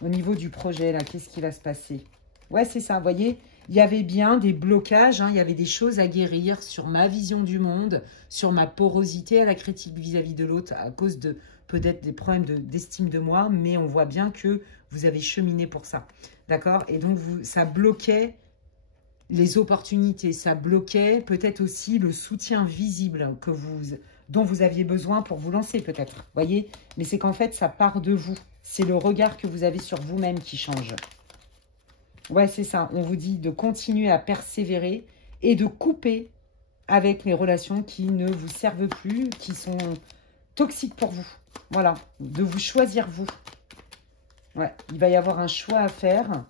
Au niveau du projet, là, qu'est-ce qui va se passer? Ouais, c'est ça, vous voyez, il y avait bien des blocages, hein, il y avait des choses à guérir sur ma vision du monde, sur ma porosité à la critique vis-à-vis de l'autre, à cause de peut-être des problèmes d'estime de moi, mais on voit bien que vous avez cheminé pour ça, d'accord? Et donc, ça bloquait les opportunités, ça bloquait peut-être aussi le soutien visible dont vous aviez besoin pour vous lancer peut-être, voyez? Mais c'est qu'en fait, ça part de vous. C'est le regard que vous avez sur vous-même qui change. Ouais, c'est ça. On vous dit de continuer à persévérer et de couper avec les relations qui ne vous servent plus, qui sont toxiques pour vous. Voilà, de vous choisir vous. Ouais, il va y avoir un choix à faire.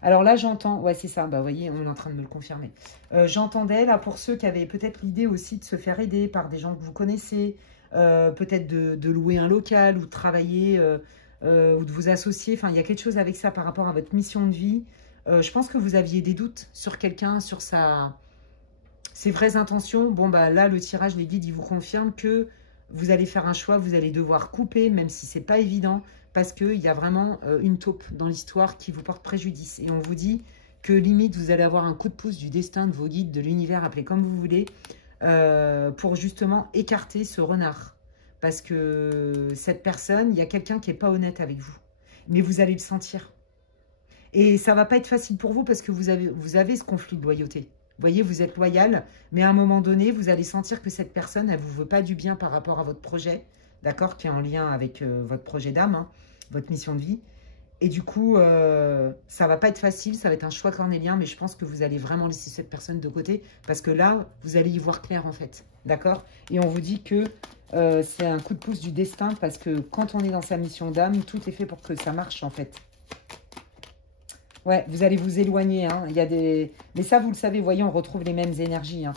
Alors là, j'entends... Ouais, c'est ça. Bah, vous voyez, on est en train de me le confirmer. J'entendais, là, pour ceux qui avaient peut-être l'idée aussi de se faire aider par des gens que vous connaissez, peut-être de louer un local ou de travailler ou de vous associer. Enfin, il y a quelque chose avec ça par rapport à votre mission de vie. Je pense que vous aviez des doutes sur quelqu'un, sur ses vraies intentions. Bon, bah là, le tirage, les guides, ils vous confirment que vous allez faire un choix, vous allez devoir couper, même si c'est pas évident, parce qu'il y a vraiment une taupe dans l'histoire qui vous porte préjudice. Et on vous dit que limite, vous allez avoir un coup de pouce du destin, de vos guides, de l'univers, appelez comme vous voulez, pour justement écarter ce renard. Parce que cette personne, il y a quelqu'un qui n'est pas honnête avec vous. Mais vous allez le sentir. Et ça ne va pas être facile pour vous parce que vous avez ce conflit de loyauté. Vous voyez, vous êtes loyal, mais à un moment donné, vous allez sentir que cette personne, elle ne vous veut pas du bien par rapport à votre projet, d'accord, qui est en lien avec votre projet d'âme, hein, votre mission de vie. Et du coup, ça ne va pas être facile, ça va être un choix cornélien, mais je pense que vous allez vraiment laisser cette personne de côté parce que là, vous allez y voir clair en fait, d'accord? Et on vous dit que c'est un coup de pouce du destin parce que quand on est dans sa mission d'âme, tout est fait pour que ça marche en fait. Ouais, vous allez vous éloigner, hein. Il y a des... Mais ça, vous le savez, voyez, on retrouve les mêmes énergies, hein.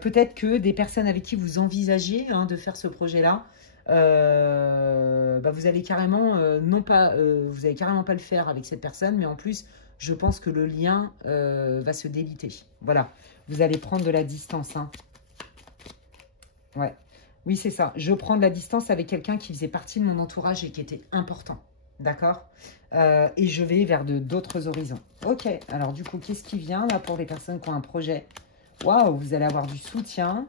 Peut-être que des personnes avec qui vous envisagez hein, de faire ce projet-là, bah vous allez carrément vous allez carrément pas le faire avec cette personne, mais en plus, je pense que le lien va se déliter. Voilà, vous allez prendre de la distance, hein. Ouais, oui, c'est ça. Je prends de la distance avec quelqu'un qui faisait partie de mon entourage et qui était important. D'accord, et je vais vers d'autres horizons. Ok, alors du coup, qu'est-ce qui vient là pour les personnes qui ont un projet? Waouh, vous allez avoir du soutien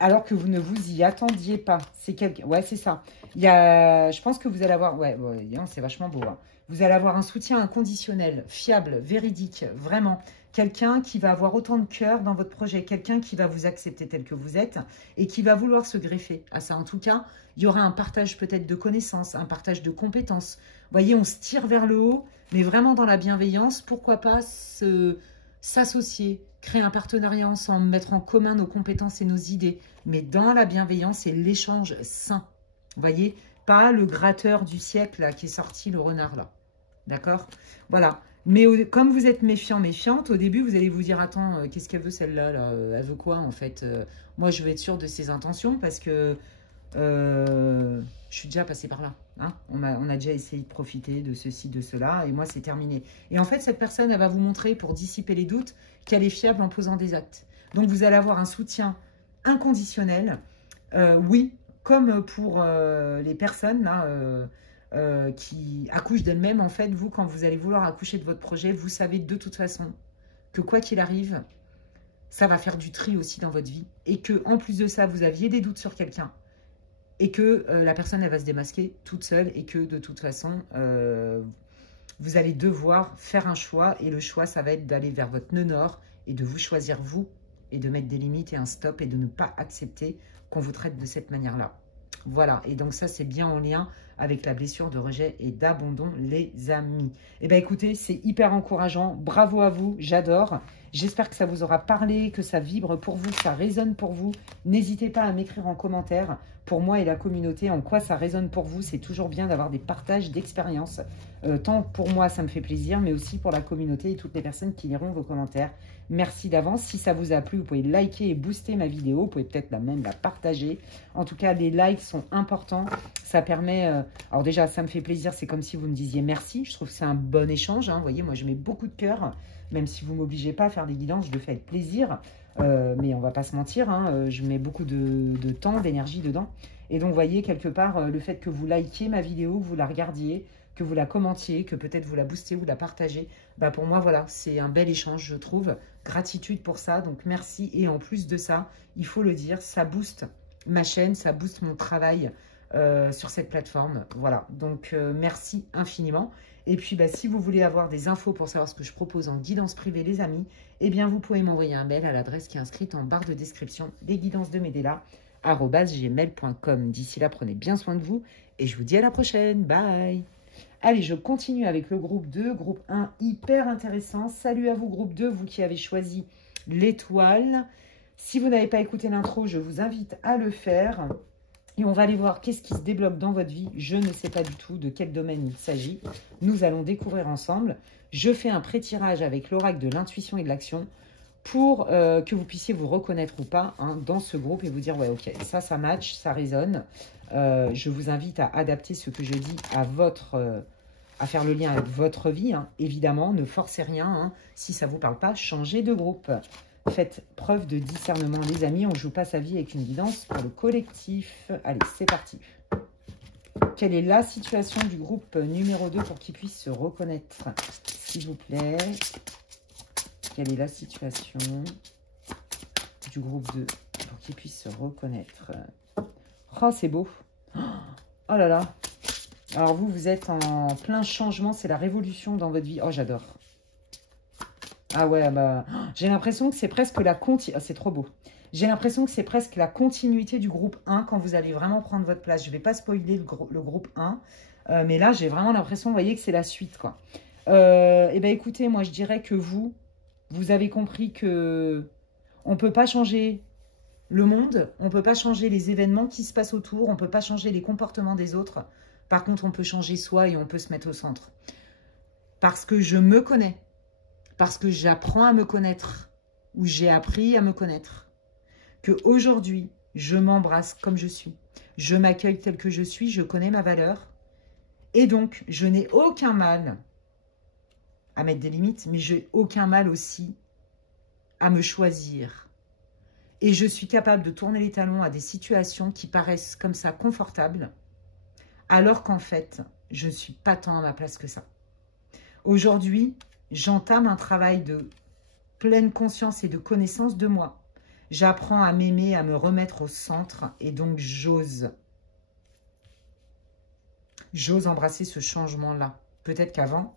alors que vous ne vous y attendiez pas. C'est quelqu'un. Ouais, c'est ça. Je pense que vous allez avoir... Ouais, c'est vachement beau. Hein. Vous allez avoir un soutien inconditionnel, fiable, véridique, vraiment. Quelqu'un qui va avoir autant de cœur dans votre projet. Quelqu'un qui va vous accepter tel que vous êtes et qui va vouloir se greffer à ça. En tout cas, il y aura un partage peut-être de connaissances, un partage de compétences. Vous voyez, on se tire vers le haut, mais vraiment dans la bienveillance. Pourquoi pas s'associer, créer un partenariat ensemble, mettre en commun nos compétences et nos idées, mais dans la bienveillance et l'échange sain. Vous voyez, pas le gratteur du siècle là, qui est sorti, le renard là. D'accord? Voilà. Mais comme vous êtes méfiant, méfiante, au début, vous allez vous dire, attends, qu'est-ce qu'elle veut celle-là là elle veut quoi en fait? Moi, je veux être sûre de ses intentions parce que je suis déjà passée par là. Hein, on a déjà essayé de profiter de ceci, de cela, et moi, c'est terminé. Et en fait, cette personne, elle va vous montrer, pour dissiper les doutes, qu'elle est fiable en posant des actes. Donc, vous allez avoir un soutien inconditionnel. Oui, comme pour les personnes là, qui accouchent d'elles-mêmes, en fait, vous, quand vous allez vouloir accoucher de votre projet, vous savez de toute façon que quoi qu'il arrive, ça va faire du tri aussi dans votre vie. Et que en plus de ça, vous aviez des doutes sur quelqu'un. Et que la personne, elle va se démasquer toute seule et que de toute façon, vous allez devoir faire un choix. Et le choix, ça va être d'aller vers votre nœud nord et de vous choisir vous et de mettre des limites et un stop et de ne pas accepter qu'on vous traite de cette manière-là. Voilà, et donc ça, c'est bien en lien avec la blessure de rejet et d'abandon, les amis. Eh bien, écoutez, c'est hyper encourageant. Bravo à vous, j'adore. J'espère que ça vous aura parlé, que ça vibre pour vous, que ça résonne pour vous. N'hésitez pas à m'écrire en commentaire, pour moi et la communauté, en quoi ça résonne pour vous. C'est toujours bien d'avoir des partages d'expériences. Tant pour moi, ça me fait plaisir, mais aussi pour la communauté et toutes les personnes qui liront vos commentaires. Merci d'avance. Si ça vous a plu, vous pouvez liker et booster ma vidéo. Vous pouvez peut-être même la partager. En tout cas, les likes sont importants. Ça permet... alors déjà, ça me fait plaisir. C'est comme si vous me disiez merci. Je trouve que c'est un bon échange. Vous voyez, moi, je mets beaucoup de cœur. Même si vous ne m'obligez pas à faire des guidances, je le fais avec plaisir. Mais on ne va pas se mentir. Je mets beaucoup de temps, d'énergie dedans. Et donc, vous voyez, quelque part, le fait que vous likiez ma vidéo, que vous la regardiez, que vous la commentiez, que peut-être vous la boostez ou la partagez, bah pour moi, voilà, c'est un bel échange, je trouve. Gratitude pour ça, donc merci. Et en plus de ça, il faut le dire, ça booste ma chaîne, ça booste mon travail sur cette plateforme. Voilà, donc merci infiniment. Et puis, bah, si vous voulez avoir des infos pour savoir ce que je propose en guidance privée, les amis, eh bien, vous pouvez m'envoyer un mail à l'adresse qui est inscrite en barre de description, lesguidancesdemedela@gmail.com. D'ici là, prenez bien soin de vous et je vous dis à la prochaine. Bye. Allez, je continue avec le groupe 2, groupe 1, hyper intéressant. Salut à vous, groupe 2, vous qui avez choisi l'étoile. Si vous n'avez pas écouté l'intro, je vous invite à le faire. Et on va aller voir qu'est-ce qui se débloque dans votre vie. Je ne sais pas du tout de quel domaine il s'agit. Nous allons découvrir ensemble. Je fais un pré-tirage avec l'oracle de l'intuition et de l'action pour que vous puissiez vous reconnaître ou pas dans ce groupe et vous dire, ouais, ok, ça match, ça résonne. Je vous invite à adapter ce que je dis à à faire le lien avec votre vie. Évidemment, ne forcez rien. Si ça ne vous parle pas, changez de groupe. Faites preuve de discernement, les amis. On ne joue pas sa vie avec une guidance pour le collectif. Allez, c'est parti. Quelle est la situation du groupe numéro 2 pour qu'il puisse se reconnaître, s'il vous plaît? Quelle est la situation du groupe 2 pour qu'il puisse se reconnaître? Oh, c'est beau. Oh là là. Alors vous, vous êtes en plein changement. C'est la révolution dans votre vie. Oh, j'adore. Ah ouais, bah, j'ai l'impression que c'est presque la continuité. C'est trop beau. J'ai l'impression que c'est presque la continuité du groupe 1 quand vous allez vraiment prendre votre place. Je ne vais pas spoiler le groupe 1. Mais là, j'ai vraiment l'impression, vous voyez, que c'est la suite, quoi. Eh bien, écoutez, moi, je dirais que vous avez compris que on ne peut pas changer le monde, on ne peut pas changer les événements qui se passent autour, on ne peut pas changer les comportements des autres. Par contre, on peut changer soi et on peut se mettre au centre. Parce que je me connais. Parce que j'apprends à me connaître, ou j'ai appris à me connaître, qu'aujourd'hui, je m'embrasse comme je suis. Je m'accueille tel que je suis, je connais ma valeur, et donc, je n'ai aucun mal à mettre des limites, mais j'ai aucun mal aussi à me choisir. Et je suis capable de tourner les talons à des situations qui paraissent comme ça confortables, alors qu'en fait, je ne suis pas tant à ma place que ça. Aujourd'hui, j'entame un travail de pleine conscience et de connaissance de moi. J'apprends à m'aimer, à me remettre au centre et donc j'ose. J'ose embrasser ce changement-là. Peut-être qu'avant,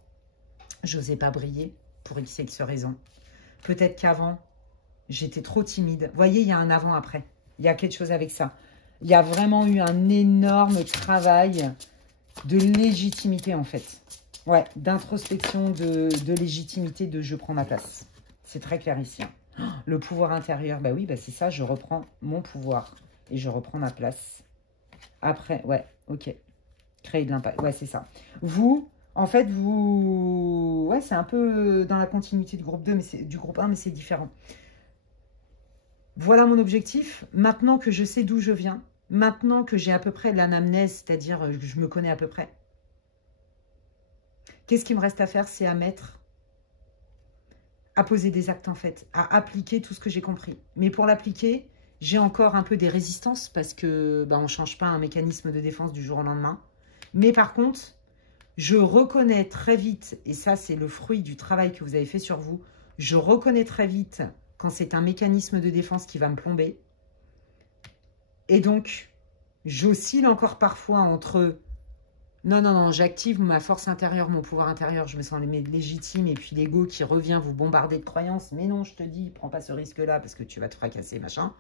je n'osais pas briller pour x et x raisons. Peut-être qu'avant, j'étais trop timide. Vous voyez, il y a un avant-après. Il y a quelque chose avec ça. Il y a vraiment eu un énorme travail de légitimité en fait. Ouais, d'introspection, de légitimité, de je prends ma place. C'est très clair ici. Le pouvoir intérieur, bah oui, bah c'est ça, je reprends mon pouvoir et je reprends ma place. Après, ouais, ok. Créer de l'impact, ouais, c'est ça. Vous, en fait, vous... Ouais, c'est un peu dans la continuité du groupe 2, mais du groupe 1, mais c'est différent. Voilà mon objectif. Maintenant que je sais d'où je viens, maintenant que j'ai à peu près l'anamnèse, c'est-à-dire que je me connais à peu près, qu'est-ce qui me reste à faire? C'est à poser des actes en fait, à appliquer tout ce que j'ai compris. Mais pour l'appliquer, j'ai encore un peu des résistances parce que on ne change pas un mécanisme de défense du jour au lendemain. Mais par contre, je reconnais très vite, et ça c'est le fruit du travail que vous avez fait sur vous, je reconnais très vite quand c'est un mécanisme de défense qui va me plomber. Et donc, j'oscille encore parfois entre... Non, non, non, j'active ma force intérieure, mon pouvoir intérieur, je me sens légitime, et puis l'ego qui revient vous bombarder de croyances. Mais non, je te dis, prends pas ce risque-là parce que tu vas te fracasser, machin.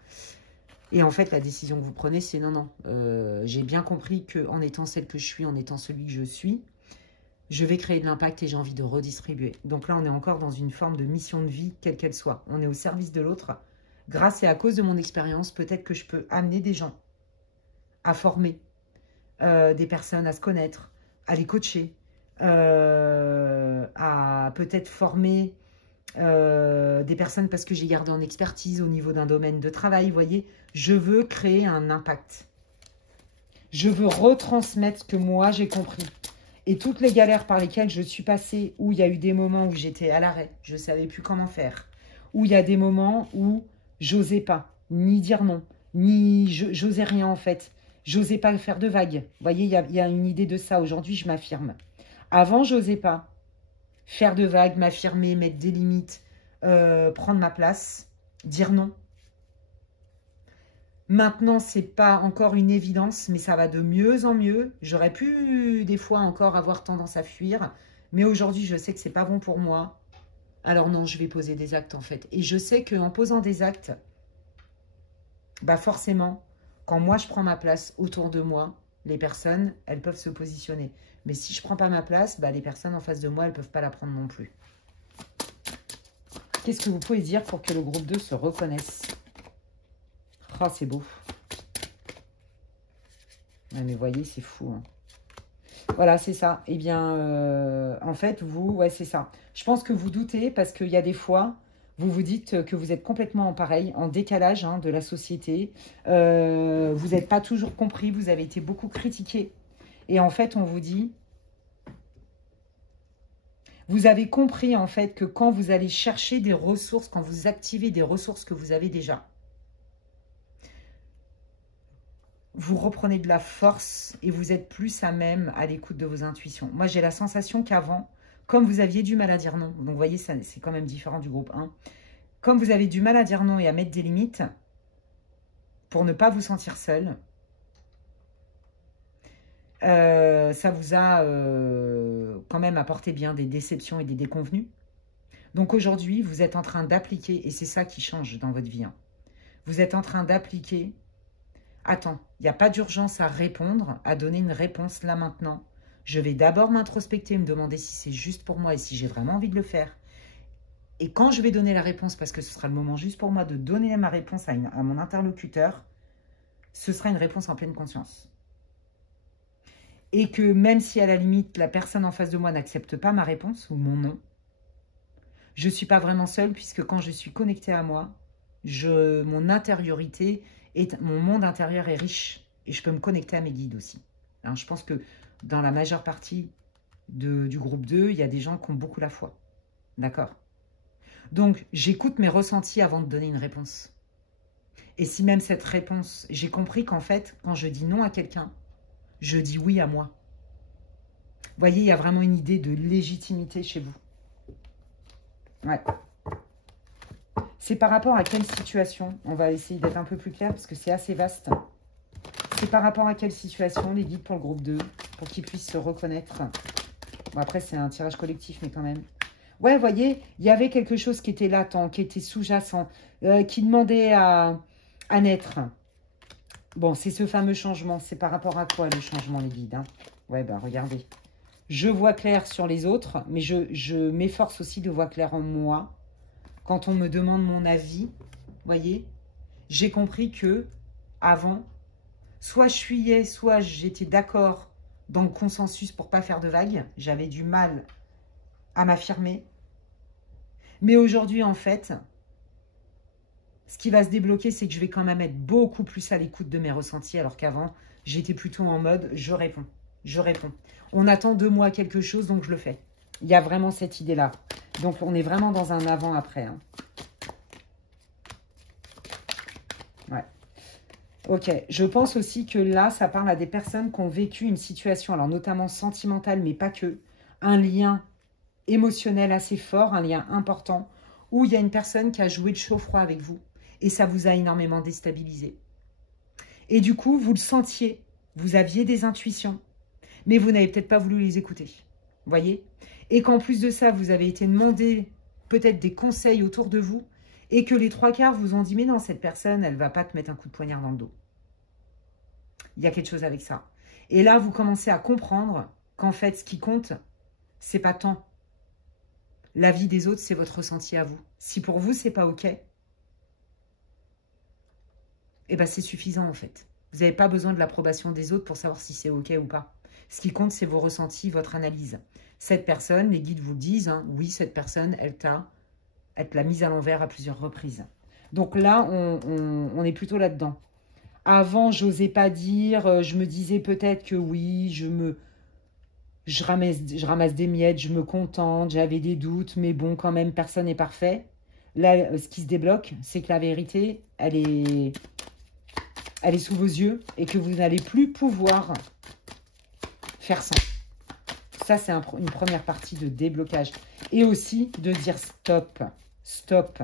Et en fait, la décision que vous prenez, c'est non, non. J'ai bien compris qu'en étant celle que je suis, en étant celui que je suis, je vais créer de l'impact et j'ai envie de redistribuer. Donc là, on est encore dans une forme de mission de vie, quelle qu'elle soit. On est au service de l'autre. Grâce et à cause de mon expérience, peut-être que je peux amener des gens à former, des personnes à se connaître, à les coacher, à peut-être former des personnes parce que j'ai gardé en expertise au niveau d'un domaine de travail. Vous voyez, je veux créer un impact. Je veux retransmettre ce que moi j'ai compris. Et toutes les galères par lesquelles je suis passée, où il y a eu des moments où j'étais à l'arrêt, je ne savais plus comment faire, où il y a des moments où j'osais pas, ni dire non, ni j'osais rien en fait. J'osais pas faire de vagues. Vous voyez, il y a une idée de ça. Aujourd'hui, je m'affirme. Avant, j'osais pas faire de vagues, m'affirmer, mettre des limites, prendre ma place, dire non. Maintenant, c'est pas encore une évidence, mais ça va de mieux en mieux. J'aurais pu des fois encore avoir tendance à fuir, mais aujourd'hui, je sais que c'est pas bon pour moi. Alors non, je vais poser des actes en fait. Et je sais qu'en posant des actes, bah forcément, quand moi je prends ma place autour de moi, les personnes, elles peuvent se positionner. Mais si je prends pas ma place, bah les personnes en face de moi, elles peuvent pas la prendre non plus. Qu'est-ce que vous pouvez dire pour que le groupe 2 se reconnaisse? Oh, c'est beau. Ouais, mais voyez, c'est fou. Hein. Voilà, c'est ça. Eh bien, en fait, vous, ouais, c'est ça. Je pense que vous doutez parce qu'il y a des fois, vous vous dites que vous êtes complètement en pareil, en décalage de la société. Vous n'êtes pas toujours compris, vous avez été beaucoup critiqué. Et en fait, on vous dit, vous avez compris en fait que quand vous allez chercher des ressources, quand vous activez des ressources que vous avez déjà, vous reprenez de la force et vous êtes plus à même à l'écoute de vos intuitions. Moi, j'ai la sensation qu'avant, comme vous aviez du mal à dire non, donc vous voyez, c'est quand même différent du groupe 1, comme vous avez du mal à dire non et à mettre des limites, pour ne pas vous sentir seul, ça vous a quand même apporté bien des déceptions et des déconvenues. Donc aujourd'hui, vous êtes en train d'appliquer, et c'est ça qui change dans votre vie, vous êtes en train d'appliquer. Attends, il n'y a pas d'urgence à répondre, à donner une réponse là maintenant. Je vais d'abord m'introspecter, me demander si c'est juste pour moi et si j'ai vraiment envie de le faire. Et quand je vais donner la réponse, parce que ce sera le moment juste pour moi de donner ma réponse à mon interlocuteur, ce sera une réponse en pleine conscience. Et que même si à la limite, la personne en face de moi n'accepte pas ma réponse ou mon non, je ne suis pas vraiment seule puisque quand je suis connectée à moi, mon intériorité... mon monde intérieur est riche et je peux me connecter à mes guides aussi. Alors, je pense que dans la majeure partie du groupe 2, il y a des gens qui ont beaucoup la foi. D'accord? Donc, j'écoute mes ressentis avant de donner une réponse. Et si même cette réponse, j'ai compris qu'en fait, quand je dis non à quelqu'un, je dis oui à moi. Vous voyez, il y a vraiment une idée de légitimité chez vous. Ouais. C'est par rapport à quelle situation? On va essayer d'être un peu plus clair parce que c'est assez vaste. C'est par rapport à quelle situation les guides pour le groupe 2 pour qu'ils puissent se reconnaître? Bon, après, c'est un tirage collectif, mais quand même. Ouais, vous voyez, il y avait quelque chose qui était latent, qui était sous-jacent, qui demandait à naître. Bon, c'est ce fameux changement. C'est par rapport à quoi le changement, les guides? Ouais, ben regardez. Je vois clair sur les autres, mais je m'efforce aussi de voir clair en moi. Quand on me demande mon avis, voyez, j'ai compris que avant, soit je fuyais, soit j'étais d'accord dans le consensus pour pas faire de vagues. J'avais du mal à m'affirmer. Mais aujourd'hui, en fait, ce qui va se débloquer, c'est que je vais quand même être beaucoup plus à l'écoute de mes ressentis, alors qu'avant, j'étais plutôt en mode « je réponds, je réponds ». On attend de moi quelque chose, donc je le fais. Il y a vraiment cette idée-là. Donc, on est vraiment dans un avant-après. Ouais. Ok. Je pense aussi que là, ça parle à des personnes qui ont vécu une situation, alors notamment sentimentale, mais pas que, un lien émotionnel assez fort, un lien important, où il y a une personne qui a joué de chaud-froid avec vous. Et ça vous a énormément déstabilisé. Et du coup, vous le sentiez. Vous aviez des intuitions, mais vous n'avez peut-être pas voulu les écouter. Vous voyez? Et qu'en plus de ça, vous avez été demandé peut-être des conseils autour de vous et que les trois quarts vous ont dit « mais non, cette personne, elle ne va pas te mettre un coup de poignard dans le dos ». Il y a quelque chose avec ça. Et là, vous commencez à comprendre qu'en fait, ce qui compte, c'est pas tant la vie des autres, c'est votre ressenti à vous. Si pour vous, c'est pas OK, eh ben c'est suffisant en fait. Vous n'avez pas besoin de l'approbation des autres pour savoir si c'est OK ou pas. Ce qui compte, c'est vos ressentis, votre analyse. Cette personne, les guides vous le disent, hein, oui, cette personne, elle l'a mise à l'envers à plusieurs reprises. Donc là, on est plutôt là-dedans. Avant, j'osais pas dire, je me disais peut-être que oui, je ramasse des miettes, je me contente, j'avais des doutes, mais bon, quand même, personne n'est parfait. Là, ce qui se débloque, c'est que la vérité, elle est sous vos yeux et que vous n'allez plus pouvoir faire sans. Ça, c'est une première partie de déblocage. Et aussi de dire stop. Stop.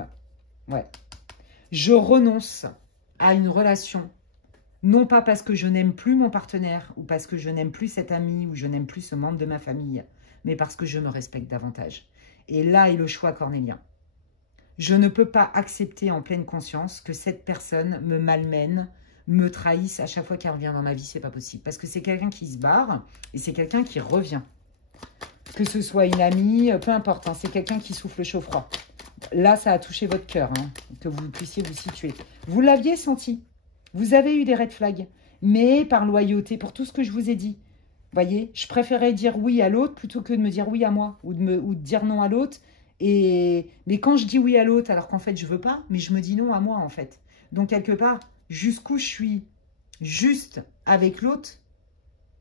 Ouais. Je renonce à une relation, non pas parce que je n'aime plus mon partenaire ou parce que je n'aime plus cet ami ou je n'aime plus ce membre de ma famille, mais parce que je me respecte davantage. Et là est le choix cornélien. Je ne peux pas accepter en pleine conscience que cette personne me malmène, me trahisse à chaque fois qu'elle revient dans ma vie, c'est pas possible. Parce que c'est quelqu'un qui se barre et c'est quelqu'un qui revient. Que ce soit une amie, peu importe, hein, c'est quelqu'un qui souffle chaud-froid. Là, ça a touché votre cœur, hein, que vous puissiez vous situer. Vous l'aviez senti. Vous avez eu des red flags. Mais par loyauté, pour tout ce que je vous ai dit, voyez, je préférais dire oui à l'autre plutôt que de me dire oui à moi ou de dire non à l'autre. Mais quand je dis oui à l'autre, alors qu'en fait, je veux pas, mais je me dis non à moi, en fait. Donc, quelque part, jusqu'où je suis juste avec l'autre,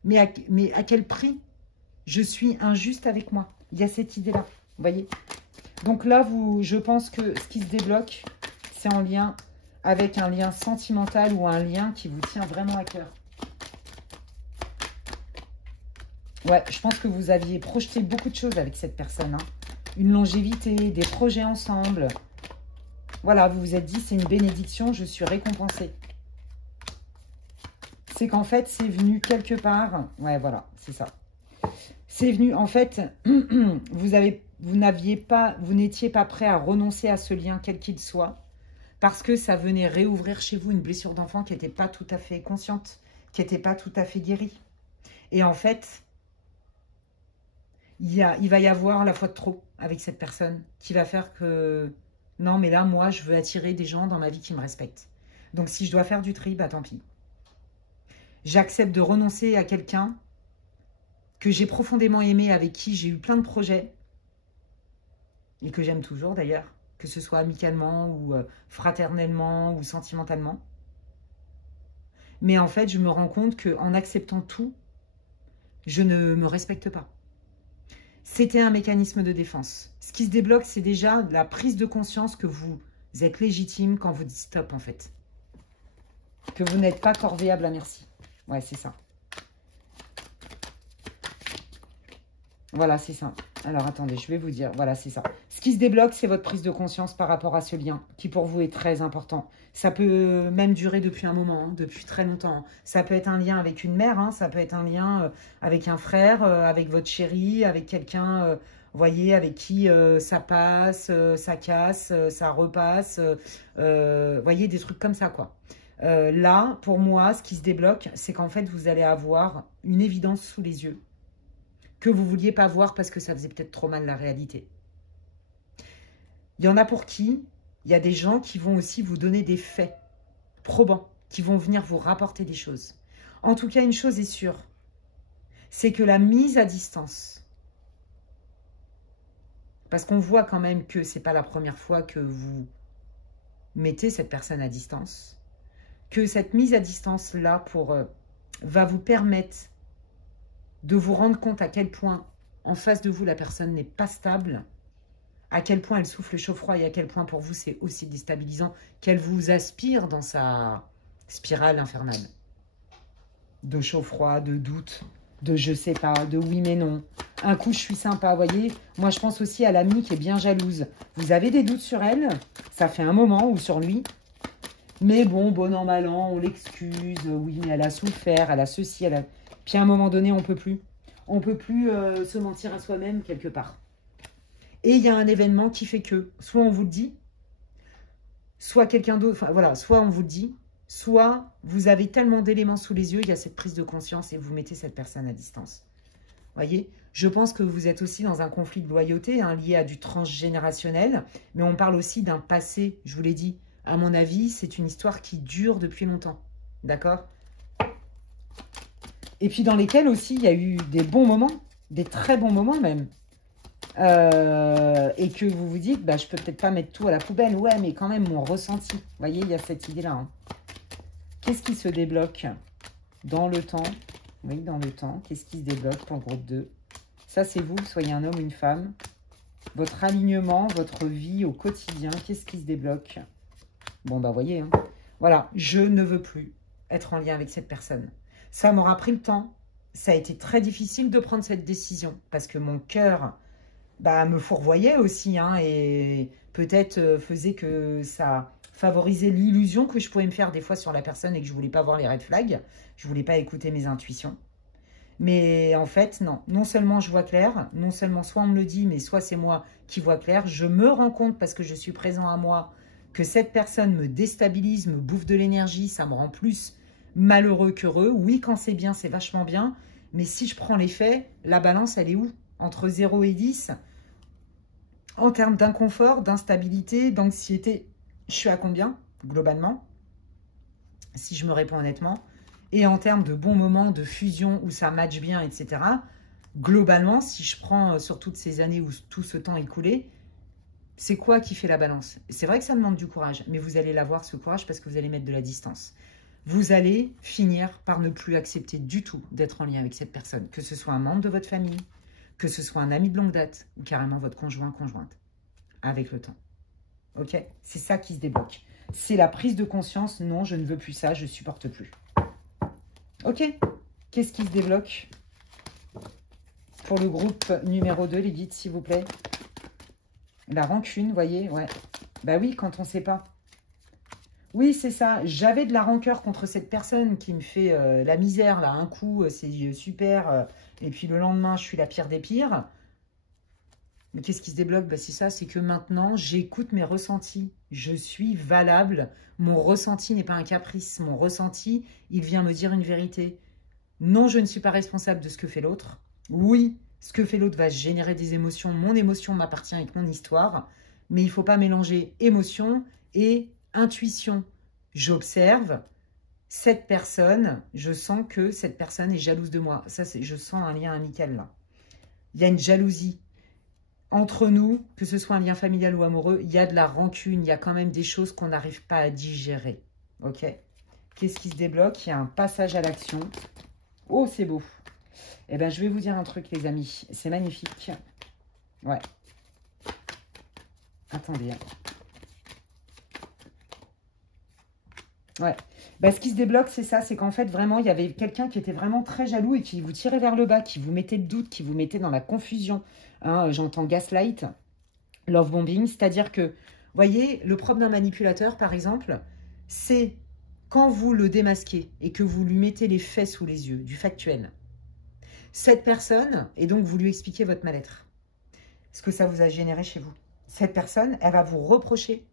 mais à quel prix je suis injuste avec moi. Il y a cette idée-là, vous voyez. Donc là, je pense que ce qui se débloque, c'est en lien avec un lien sentimental ou un lien qui vous tient vraiment à cœur. Ouais, je pense que vous aviez projeté beaucoup de choses avec cette personne. Hein. Une longévité, des projets ensemble. Voilà, vous vous êtes dit, c'est une bénédiction, je suis récompensée. C'est qu'en fait, c'est venu quelque part. Ouais, voilà, c'est ça. C'est venu, en fait, vous n'étiez pas prêt à renoncer à ce lien, quel qu'il soit, parce que ça venait réouvrir chez vous une blessure d'enfant qui n'était pas tout à fait consciente, qui n'était pas tout à fait guérie. Et en fait, il va y avoir la fois de trop avec cette personne qui va faire que, non, mais là, moi, je veux attirer des gens dans ma vie qui me respectent. Donc, si je dois faire du tri, bah tant pis. J'accepte de renoncer à quelqu'un que j'ai profondément aimé, avec qui j'ai eu plein de projets, et que j'aime toujours d'ailleurs, que ce soit amicalement ou fraternellement ou sentimentalement. Mais en fait, je me rends compte qu'en acceptant tout, je ne me respecte pas. C'était un mécanisme de défense. Ce qui se débloque, c'est déjà la prise de conscience que vous êtes légitime quand vous dites stop, en fait. Que vous n'êtes pas corvéable à merci. Ouais, c'est ça. Voilà, c'est ça. Alors, attendez, je vais vous dire. Voilà, c'est ça. Ce qui se débloque, c'est votre prise de conscience par rapport à ce lien, qui pour vous est très important. Ça peut même durer depuis un moment, hein, depuis très longtemps. Ça peut être un lien avec une mère, hein, ça peut être un lien avec un frère, avec votre chéri, avec quelqu'un, voyez, avec qui ça passe, ça casse, ça repasse. Voyez, des trucs comme ça, quoi. Là, pour moi, ce qui se débloque, c'est qu'en fait, vous allez avoir une évidence sous les yeux que vous ne vouliez pas voir parce que ça faisait peut-être trop mal la réalité. Il y en a pour qui, il y a des gens qui vont aussi vous donner des faits probants, qui vont venir vous rapporter des choses. En tout cas, une chose est sûre, c'est que la mise à distance, parce qu'on voit quand même que ce n'est pas la première fois que vous mettez cette personne à distance, que cette mise à distance-là va vous permettre de vous rendre compte à quel point en face de vous, la personne n'est pas stable, à quel point elle souffle chaud-froid et à quel point pour vous, c'est aussi déstabilisant qu'elle vous aspire dans sa spirale infernale. De chaud-froid, de doute, de je sais pas, de oui mais non. Un coup, je suis sympa, vous voyez. Moi, je pense aussi à l'amie qui est bien jalouse. Vous avez des doutes sur elle, ça fait un moment, ou sur lui. Mais bon, bon an, mal an, on l'excuse. Oui, mais elle a souffert, elle a ceci, elle a... Puis à un moment donné, on ne peut plus. On ne peut plus se mentir à soi-même quelque part. Et il y a un événement qui fait que, soit on vous le dit, soit quelqu'un d'autre, enfin voilà, soit on vous le dit, soit vous avez tellement d'éléments sous les yeux, il y a cette prise de conscience et vous mettez cette personne à distance. Voyez, je pense que vous êtes aussi dans un conflit de loyauté hein, lié à du transgénérationnel, mais on parle aussi d'un passé, je vous l'ai dit. À mon avis, c'est une histoire qui dure depuis longtemps. D'accord? Et puis dans lesquels aussi, il y a eu des bons moments, des très bons moments même. Et que vous vous dites, bah, je peux peut-être pas mettre tout à la poubelle. Ouais, mais quand même, mon ressenti. Vous voyez, il y a cette idée-là. Hein. Qu'est-ce qui se débloque dans le temps? Oui, dans le temps. Qu'est-ce qui se débloque pour le groupe 2? Ça, c'est vous, soyez un homme ou une femme. Votre alignement, votre vie au quotidien, qu'est-ce qui se débloque? Bon, bah, voyez. Hein. Voilà, je ne veux plus être en lien avec cette personne. Ça m'aura pris le temps. Ça a été très difficile de prendre cette décision parce que mon cœur bah, me fourvoyait aussi hein, et peut-être faisait que ça favorisait l'illusion que je pouvais me faire des fois sur la personne et que je ne voulais pas voir les red flags. Je ne voulais pas écouter mes intuitions. Mais en fait, non. Non seulement je vois clair, non seulement soit on me le dit, mais soit c'est moi qui vois clair. Je me rends compte parce que je suis présent à moi que cette personne me déstabilise, me bouffe de l'énergie, ça me rend plus malheureux qu'heureux. Oui, quand c'est bien, c'est vachement bien. Mais si je prends les faits, la balance, elle est où? Entre 0 et 10, en termes d'inconfort, d'instabilité, d'anxiété, je suis à combien, globalement? Si je me réponds honnêtement. Et en termes de bons moments, de fusion, où ça match bien, etc., globalement, si je prends sur toutes ces années où tout ce temps écoulé, c'est quoi qui fait la balance? C'est vrai que ça demande du courage, mais vous allez l'avoir, ce courage, parce que vous allez mettre de la distance. Vous allez finir par ne plus accepter du tout d'être en lien avec cette personne, que ce soit un membre de votre famille, que ce soit un ami de longue date, ou carrément votre conjoint, conjointe, avec le temps. Ok? C'est ça qui se débloque. C'est la prise de conscience, non, je ne veux plus ça, je ne supporte plus. Ok? Qu'est-ce qui se débloque pour le groupe numéro 2, les guides, s'il vous plaît? La rancune, vous voyez? Ouais. Bah oui, quand on ne sait pas. Oui, c'est ça. J'avais de la rancœur contre cette personne qui me fait la misère, là. Un coup, c'est super. Et puis le lendemain, je suis la pire des pires. Mais qu'est-ce qui se débloque? Bah, c'est ça, c'est que maintenant, j'écoute mes ressentis. Je suis valable. Mon ressenti n'est pas un caprice. Mon ressenti, il vient me dire une vérité. Non, je ne suis pas responsable de ce que fait l'autre. Oui, ce que fait l'autre va générer des émotions. Mon émotion m'appartient avec mon histoire. Mais il ne faut pas mélanger émotion et intuition. J'observe cette personne. Je sens que cette personne est jalouse de moi. Ça, je sens un lien amical là. Il y a une jalousie. Entre nous, que ce soit un lien familial ou amoureux, il y a de la rancune. Il y a quand même des choses qu'on n'arrive pas à digérer. Ok? Qu'est-ce qui se débloque? Il y a un passage à l'action. Oh, c'est beau. Eh bien, je vais vous dire un truc, les amis. C'est magnifique. Ouais. Attendez. Ouais. Bah, ce qui se débloque, c'est ça. C'est qu'en fait, vraiment, il y avait quelqu'un qui était vraiment très jaloux et qui vous tirait vers le bas, qui vous mettait le doute, qui vous mettait dans la confusion. Hein, j'entends gaslight, love bombing. C'est-à-dire que, voyez, le propre d'un manipulateur, par exemple, c'est quand vous le démasquez et que vous lui mettez les faits sous les yeux, du factuel. Cette personne, et donc vous lui expliquez votre mal-être, ce que ça vous a généré chez vous. Cette personne, elle va vous reprocher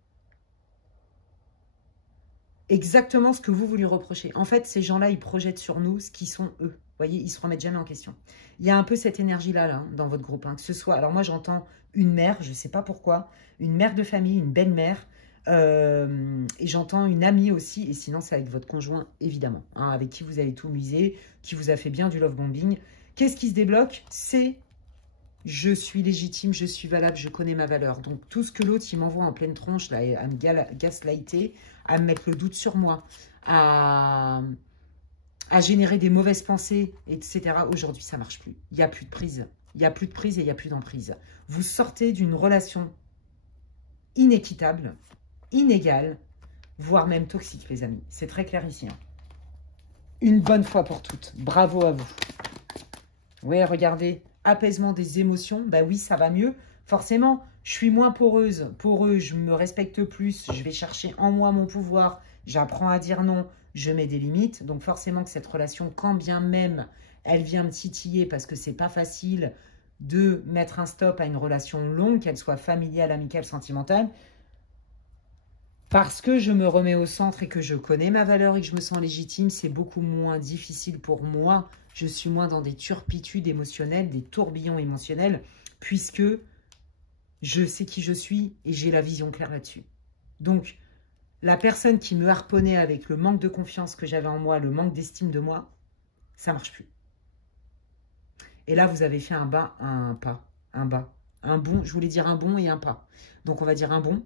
exactement ce que vous lui reprochez. En fait, ces gens-là, ils projettent sur nous ce qu'ils sont eux. Vous voyez, ils ne se remettent jamais en question. Il y a un peu cette énergie-là là, dans votre groupe. Hein, que ce soit, alors moi, j'entends une mère, je ne sais pas pourquoi, une mère de famille, une belle-mère, et j'entends une amie aussi, et sinon, c'est avec votre conjoint, évidemment, hein, avec qui vous avez tout misé, qui vous a fait bien du love bombing. Qu'est-ce qui se débloque? C'est je suis légitime, je suis valable, je connais ma valeur. Donc, tout ce que l'autre, il m'envoie en pleine tronche, là, à me gaslighter, à me mettre le doute sur moi, à générer des mauvaises pensées, etc. Aujourd'hui, ça ne marche plus. Il n'y a plus de prise. Il n'y a plus de prise et il n'y a plus d'emprise. Vous sortez d'une relation inéquitable, inégale, voire même toxique, les amis. C'est très clair ici. Hein. Une bonne fois pour toutes. Bravo à vous. Oui, regardez. Apaisement des émotions, bah oui, ça va mieux. Forcément, je suis moins poreuse. Poreux, je me respecte plus. Je vais chercher en moi mon pouvoir. J'apprends à dire non. Je mets des limites. Donc forcément que cette relation, quand bien même elle vient me titiller, parce que c'est pas facile de mettre un stop à une relation longue, qu'elle soit familiale, amicale, sentimentale, Parce que je me remets au centre et que je connais ma valeur et que je me sens légitime, c'est beaucoup moins difficile pour moi. Je suis moins dans des turpitudes émotionnelles, des tourbillons émotionnels, puisque je sais qui je suis et j'ai la vision claire là-dessus. Donc, la personne qui me harponnait avec le manque de confiance que j'avais en moi, le manque d'estime de moi, ça ne marche plus. Et là, vous avez fait un bas, un pas, un bas, un bond. Je voulais dire un bond et un pas. Donc, on va dire un bond.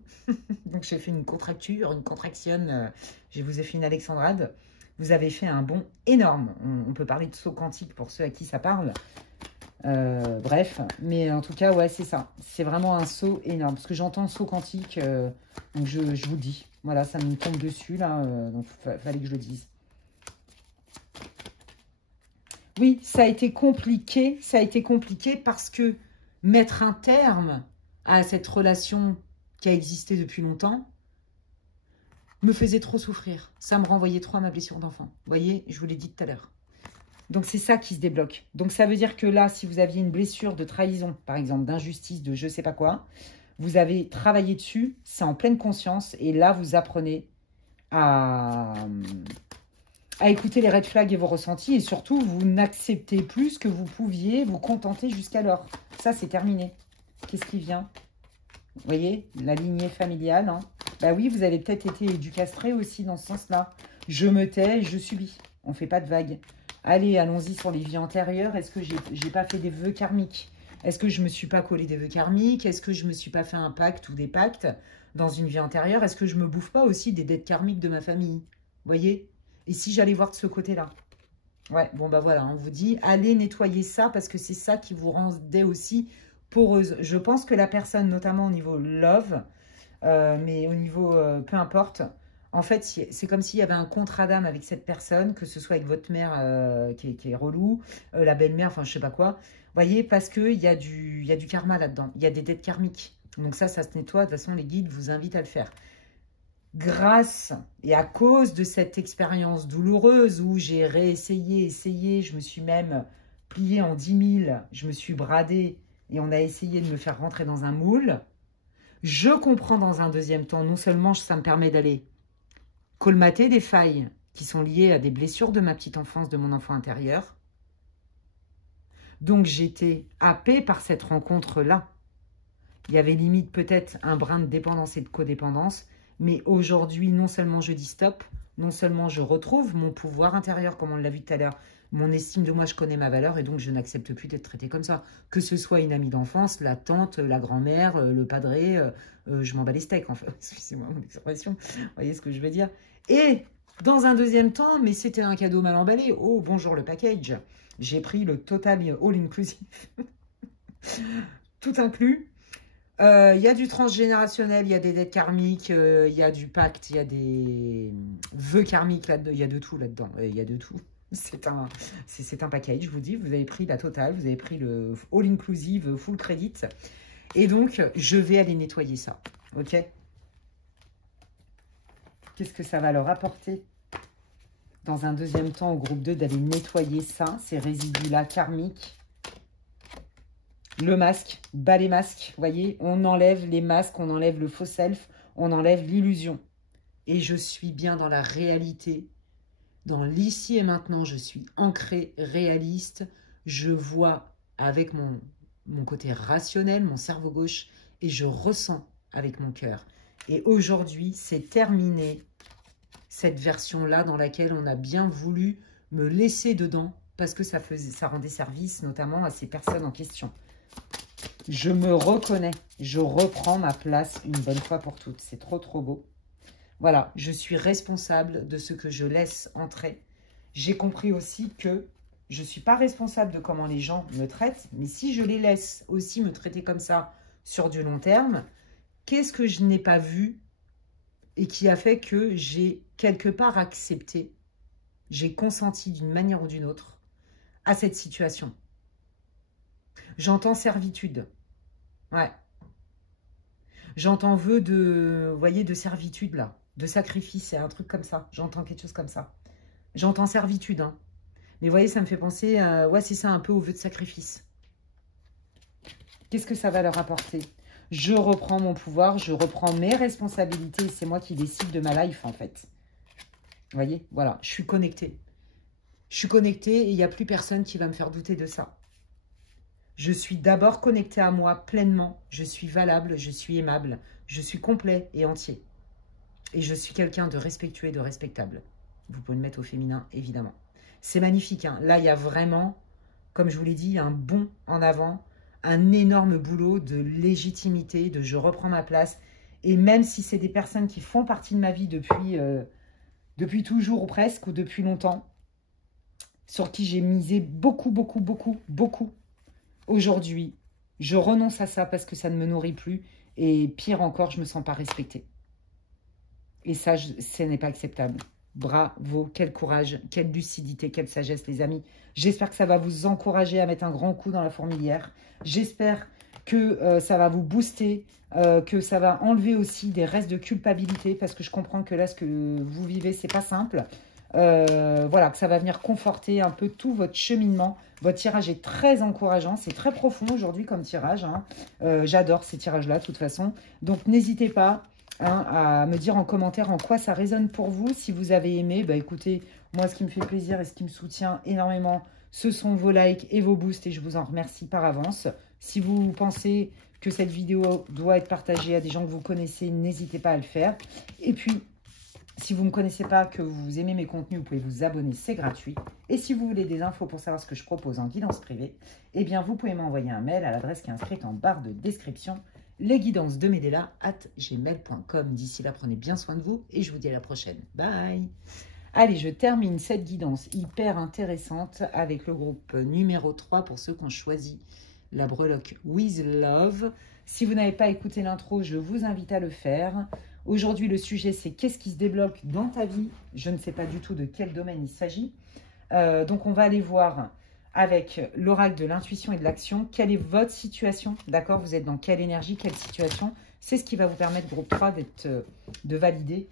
Donc, j'ai fait une contracture, une contraction. Je vous ai fait une alexandrade. Vous avez fait un bond énorme. On peut parler de saut quantique pour ceux à qui ça parle. Bref, mais en tout cas, ouais, c'est ça. C'est vraiment un saut énorme. Parce que j'entends saut quantique, donc je vous le dis. Voilà, ça me tombe dessus, là. Donc, fallait que je le dise. Oui, ça a été compliqué. Ça a été compliqué parce que mettre un terme à cette relation qui a existé depuis longtemps me faisait trop souffrir. Ça me renvoyait trop à ma blessure d'enfant. Vous voyez, je vous l'ai dit tout à l'heure. Donc, c'est ça qui se débloque. Donc, ça veut dire que là, si vous aviez une blessure de trahison, par exemple, d'injustice, de je sais pas quoi, vous avez travaillé dessus, c'est en pleine conscience. Et là, vous apprenez à écouter les red flags et vos ressentis. Et surtout, vous n'acceptez plus ce que vous pouviez vous contenter jusqu'alors. Ça, c'est terminé. Qu'est-ce qui vient? Vous voyez, la lignée familiale. Hein. Bah oui, vous avez peut-être été éducastré aussi dans ce sens-là. Je me tais, je subis. On ne fait pas de vagues. Allez, allons-y sur les vies antérieures. Est-ce que j'ai pas fait des vœux karmiques? Est-ce que je ne me suis pas collé des vœux karmiques? Est-ce que je ne me suis pas fait un pacte ou des pactes dans une vie antérieure? Est-ce que je ne me bouffe pas aussi des dettes karmiques de ma famille? Vous voyez? Et si j'allais voir de ce côté-là? Ouais, bon bah voilà, on vous dit, allez nettoyer ça parce que c'est ça qui vous rendait aussi poreuse. Je pense que la personne, notamment au niveau love, mais au niveau peu importe, en fait, c'est comme s'il y avait un contrat d'âme avec cette personne, que ce soit avec votre mère qui est relou, la belle-mère, enfin je sais pas quoi. Vous voyez, parce qu'il y a du karma là-dedans, il y a des dettes karmiques. Donc ça se nettoie, de toute façon les guides vous invitent à le faire. Grâce et à cause de cette expérience douloureuse où j'ai essayé, je me suis même pliée en 10 000, je me suis bradée et on a essayé de me faire rentrer dans un moule, je comprends dans un deuxième temps, non seulement ça me permet d'aller colmater des failles qui sont liées à des blessures de ma petite enfance, de mon enfant intérieur. Donc j'étais happée par cette rencontre-là. Il y avait limite peut-être un brin de dépendance et de codépendance, mais aujourd'hui, non seulement je dis stop, non seulement je retrouve mon pouvoir intérieur, comme on l'a vu tout à l'heure, mon estime de moi, je connais ma valeur, et donc je n'accepte plus d'être traitée comme ça. Que ce soit une amie d'enfance, la tante, la grand-mère, le padré, je m'en bats les steaks, en fait. Excusez-moi mon expression, vous voyez ce que je veux dire. Et dans un deuxième temps, mais c'était un cadeau mal emballé. Oh, bonjour le package. J'ai pris le total all-inclusive. Tout inclus. Il y a du transgénérationnel, il y a des dettes karmiques, il y a du pacte, il y a des vœux karmiques là-dedans, il y a de tout là-dedans, il y a de tout. C'est un package, je vous dis, vous avez pris la totale, vous avez pris le all-inclusive, full credit. Et donc, je vais aller nettoyer ça, ok? Qu'est-ce que ça va leur apporter? Dans un deuxième temps, au groupe 2, d'aller nettoyer ça, ces résidus-là karmiques. Le masque, bas les masques, vous voyez, on enlève les masques, on enlève le faux self, on enlève l'illusion. Et je suis bien dans la réalité, dans l'ici et maintenant, je suis ancrée, réaliste, je vois avec mon côté rationnel, mon cerveau gauche, et je ressens avec mon cœur. Et aujourd'hui, c'est terminé, cette version-là dans laquelle on a bien voulu me laisser dedans, parce que ça rendait service notamment à ces personnes en question. Je me reconnais, je reprends ma place une bonne fois pour toutes. C'est trop, trop beau. Voilà, je suis responsable de ce que je laisse entrer. J'ai compris aussi que je ne suis pas responsable de comment les gens me traitent, mais si je les laisse aussi me traiter comme ça sur du long terme, qu'est-ce que je n'ai pas vu et qui a fait que j'ai quelque part accepté, j'ai consenti d'une manière ou d'une autre à cette situation. J'entends servitude. Ouais. J'entends vœu de, vous voyez, de servitude, là. De sacrifice, c'est un truc comme ça. J'entends quelque chose comme ça. J'entends servitude, hein. Mais vous voyez, ça me fait penser, ouais, c'est ça, un peu au vœu de sacrifice. Qu'est-ce que ça va leur apporter? Je reprends mon pouvoir, je reprends mes responsabilités et c'est moi qui décide de ma life en fait. Vous voyez, voilà, je suis connectée. Je suis connectée et il n'y a plus personne qui va me faire douter de ça. Je suis d'abord connectée à moi pleinement. Je suis valable, je suis aimable, je suis complet et entier. Et je suis quelqu'un de respectueux et de respectable. Vous pouvez le mettre au féminin, évidemment. C'est magnifique. Hein. Là, il y a vraiment, comme je vous l'ai dit, un bond en avant, un énorme boulot de légitimité, de je reprends ma place. Et même si c'est des personnes qui font partie de ma vie depuis toujours ou presque, ou depuis longtemps, sur qui j'ai misé beaucoup, beaucoup, beaucoup, beaucoup. Aujourd'hui, je renonce à ça parce que ça ne me nourrit plus. Et pire encore, je ne me sens pas respectée. Et ça, ce n'est pas acceptable. Bravo, quel courage, quelle lucidité, quelle sagesse, les amis. J'espère que ça va vous encourager à mettre un grand coup dans la fourmilière. J'espère que ça va vous booster, que ça va enlever aussi des restes de culpabilité, parce que je comprends que là, ce que vous vivez, c'est pas simple. Voilà, que ça va venir conforter un peu tout votre cheminement. Votre tirage est très encourageant, c'est très profond aujourd'hui comme tirage. Hein. J'adore ces tirages-là, de toute façon. Donc, n'hésitez pas à me dire en commentaire en quoi ça résonne pour vous. Si vous avez aimé, bah écoutez, moi, ce qui me fait plaisir et ce qui me soutient énormément, ce sont vos likes et vos boosts et je vous en remercie par avance. Si vous pensez que cette vidéo doit être partagée à des gens que vous connaissez, n'hésitez pas à le faire. Et puis, si vous ne me connaissez pas, que vous aimez mes contenus, vous pouvez vous abonner, c'est gratuit. Et si vous voulez des infos pour savoir ce que je propose en guidance privée, eh bien, vous pouvez m'envoyer un mail à l'adresse qui est inscrite en barre de description, lesguidancesdemedela@gmail.com. D'ici là, prenez bien soin de vous et je vous dis à la prochaine. Bye. Allez, je termine cette guidance hyper intéressante avec le groupe numéro 3 pour ceux qui ont choisi la breloque With Love. Si vous n'avez pas écouté l'intro, je vous invite à le faire. Aujourd'hui, le sujet, c'est qu'est-ce qui se débloque dans ta vie. Je ne sais pas du tout de quel domaine il s'agit. Donc, on va aller voir avec l'oracle de l'intuition et de l'action. Quelle est votre situation? D'accord? Vous êtes dans quelle énergie, quelle situation? C'est ce qui va vous permettre, groupe 3, de valider,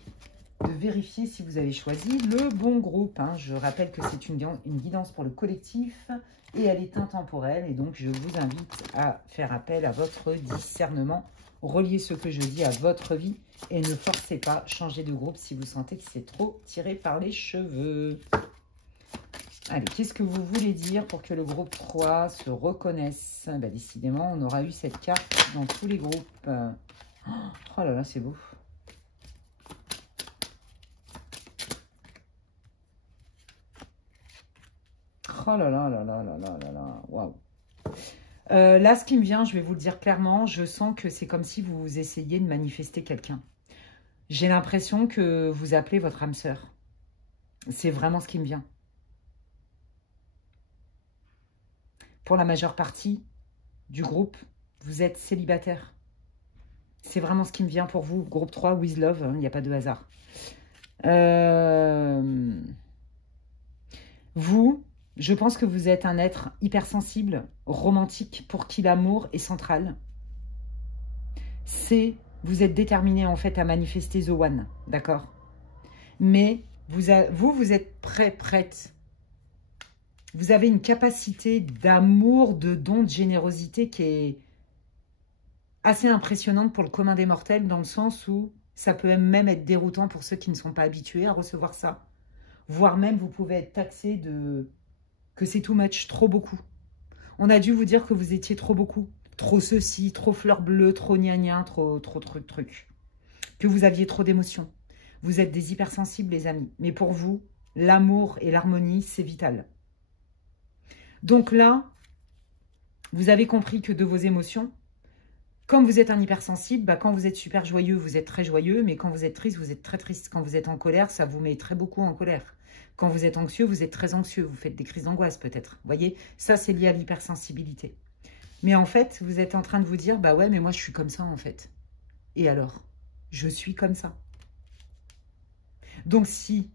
de vérifier si vous avez choisi le bon groupe. Hein. Je rappelle que c'est une guidance pour le collectif et elle est intemporelle. Et donc, je vous invite à faire appel à votre discernement. Reliez ce que je dis à votre vie et ne forcez pas, changer de groupe si vous sentez que c'est trop tiré par les cheveux. Allez, qu'est-ce que vous voulez dire pour que le groupe 3 se reconnaisse? Bah, décidément, on aura eu cette carte dans tous les groupes. Oh là là, c'est beau. Oh là là là là là là là là. Waouh. Là, ce qui me vient, je vais vous le dire clairement, je sens que c'est comme si vous essayez de manifester quelqu'un. J'ai l'impression que vous appelez votre âme sœur. C'est vraiment ce qui me vient. Pour la majeure partie du groupe, vous êtes célibataire. C'est vraiment ce qui me vient pour vous. Groupe 3, With Love, il n'y a pas de hasard. Vous, je pense que vous êtes un être hypersensible, romantique, pour qui l'amour est central. Vous êtes déterminé en fait à manifester The One, d'accord? Mais vous êtes prête. Vous avez une capacité d'amour, de don, de générosité qui est assez impressionnante pour le commun des mortels, dans le sens où ça peut même être déroutant pour ceux qui ne sont pas habitués à recevoir ça. Voire même, vous pouvez être taxé que c'est too much, trop beaucoup. On a dû vous dire que vous étiez trop beaucoup. Trop ceci, trop fleur bleue, trop gna trop truc. Que vous aviez trop d'émotions. Vous êtes des hypersensibles, les amis. Mais pour vous, l'amour et l'harmonie, c'est vital. Donc là, vous avez compris que de vos émotions, comme vous êtes un hypersensible, bah quand vous êtes super joyeux, vous êtes très joyeux. Mais quand vous êtes triste, vous êtes très triste. Quand vous êtes en colère, ça vous met très beaucoup en colère. Quand vous êtes anxieux, vous êtes très anxieux. Vous faites des crises d'angoisse peut-être. Vous voyez, ça c'est lié à l'hypersensibilité. Mais en fait, vous êtes en train de vous dire, bah ouais, mais moi je suis comme ça en fait. Et alors, je suis comme ça. Donc si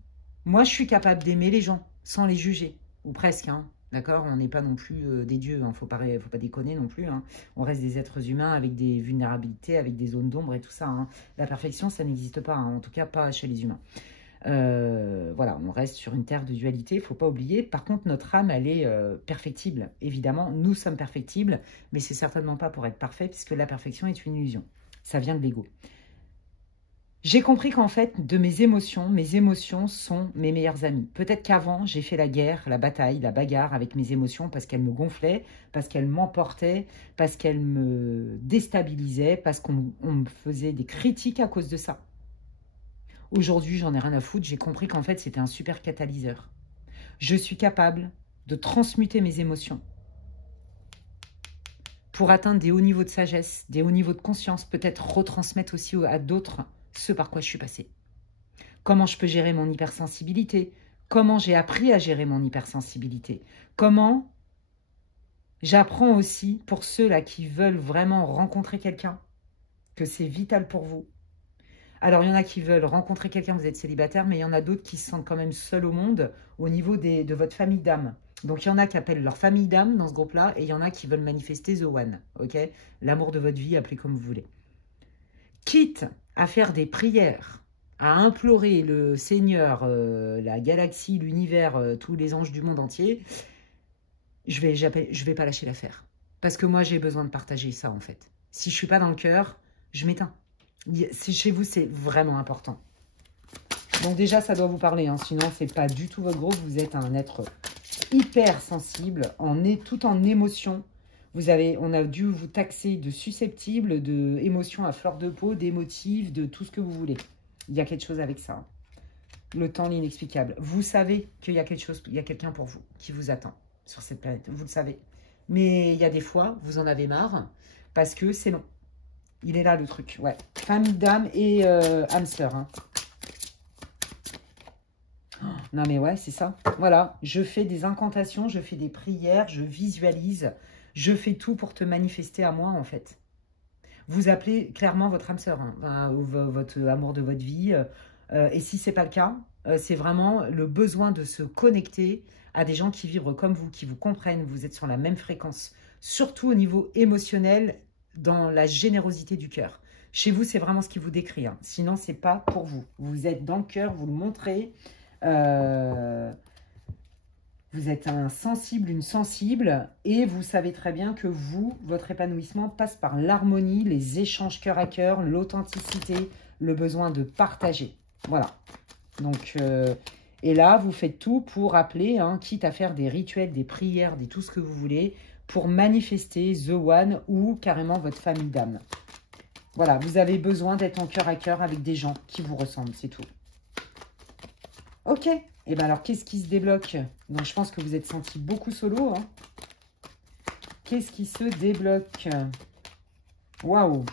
moi je suis capable d'aimer les gens sans les juger, ou presque, hein, d'accord? On n'est pas non plus des dieux, hein, faut pas déconner non plus. Hein. On reste des êtres humains avec des vulnérabilités, avec des zones d'ombre et tout ça. Hein. La perfection, ça n'existe pas, hein, en tout cas pas chez les humains. Voilà, on reste sur une terre de dualité, il ne faut pas oublier. Par contre, notre âme, elle est perfectible. Évidemment, nous sommes perfectibles, mais c'est certainement pas pour être parfait, puisque la perfection est une illusion. Ça vient de l'ego. J'ai compris qu'en fait, de mes émotions sont mes meilleurs amis. Peut-être qu'avant, j'ai fait la guerre, la bataille, la bagarre avec mes émotions parce qu'elles me gonflaient, parce qu'elles m'emportaient, parce qu'elles me déstabilisaient, parce qu'on me faisait des critiques à cause de ça. Aujourd'hui, j'en ai rien à foutre. J'ai compris qu'en fait, c'était un super catalyseur. Je suis capable de transmuter mes émotions pour atteindre des hauts niveaux de sagesse, des hauts niveaux de conscience, peut-être retransmettre aussi à d'autres ce par quoi je suis passée. Comment je peux gérer mon hypersensibilité? Comment j'ai appris à gérer mon hypersensibilité? Comment j'apprends aussi, pour ceux-là qui veulent vraiment rencontrer quelqu'un, que c'est vital pour vous. Alors, il y en a qui veulent rencontrer quelqu'un, vous êtes célibataire, mais il y en a d'autres qui se sentent quand même seuls au monde au niveau de votre famille d'âme. Donc, il y en a qui appellent leur famille d'âme dans ce groupe-là, et il y en a qui veulent manifester The One, ok? L'amour de votre vie, appelez comme vous voulez. Quitte à faire des prières, à implorer le Seigneur, la galaxie, l'univers, tous les anges du monde entier, je vais pas lâcher l'affaire. Parce que moi, j'ai besoin de partager ça, en fait. Si je suis pas dans le cœur, je m'éteins. Chez vous, c'est vraiment important. Donc déjà, ça doit vous parler, hein, sinon, c'est pas du tout votre groupe. Vous êtes un être hyper sensible, tout en émotion. On a dû vous taxer de susceptible, d'émotions à fleur de peau, d'émotifs, de tout ce que vous voulez. Il y a quelque chose avec ça. Hein. Le temps, l'inexplicable. Vous savez qu'il y a quelque chose, il y a quelqu'un pour vous qui vous attend sur cette planète. Vous le savez. Mais il y a des fois, vous en avez marre parce que c'est long. Il est là le truc. Ouais. Famille d'âme et âme sœur. Hein. Non mais ouais, c'est ça. Voilà. Je fais des incantations, je fais des prières, je visualise. Je fais tout pour te manifester à moi, en fait. Vous appelez clairement votre âme sœur, hein, ou votre amour de votre vie. Et si ce n'est pas le cas, c'est vraiment le besoin de se connecter à des gens qui vibrent comme vous, qui vous comprennent. Vous êtes sur la même fréquence. Surtout au niveau émotionnel, dans la générosité du cœur. Chez vous, c'est vraiment ce qui vous décrit. Hein. Sinon, ce n'est pas pour vous. Vous êtes dans le cœur, vous le montrez. Vous êtes un sensible, une sensible, et vous savez très bien que vous, votre épanouissement passe par l'harmonie, les échanges cœur à cœur, l'authenticité, le besoin de partager. Voilà. Donc, et là, vous faites tout pour appeler, hein, quitte à faire des rituels, des prières, tout ce que vous voulez, pour manifester The One ou carrément votre famille d'âme. Voilà, vous avez besoin d'être en cœur à cœur avec des gens qui vous ressemblent, c'est tout. Ok. Et bien alors, qu'est-ce qui se débloque? Donc, je pense que vous êtes senti beaucoup solo. Hein. Qu'est-ce qui se débloque? Waouh!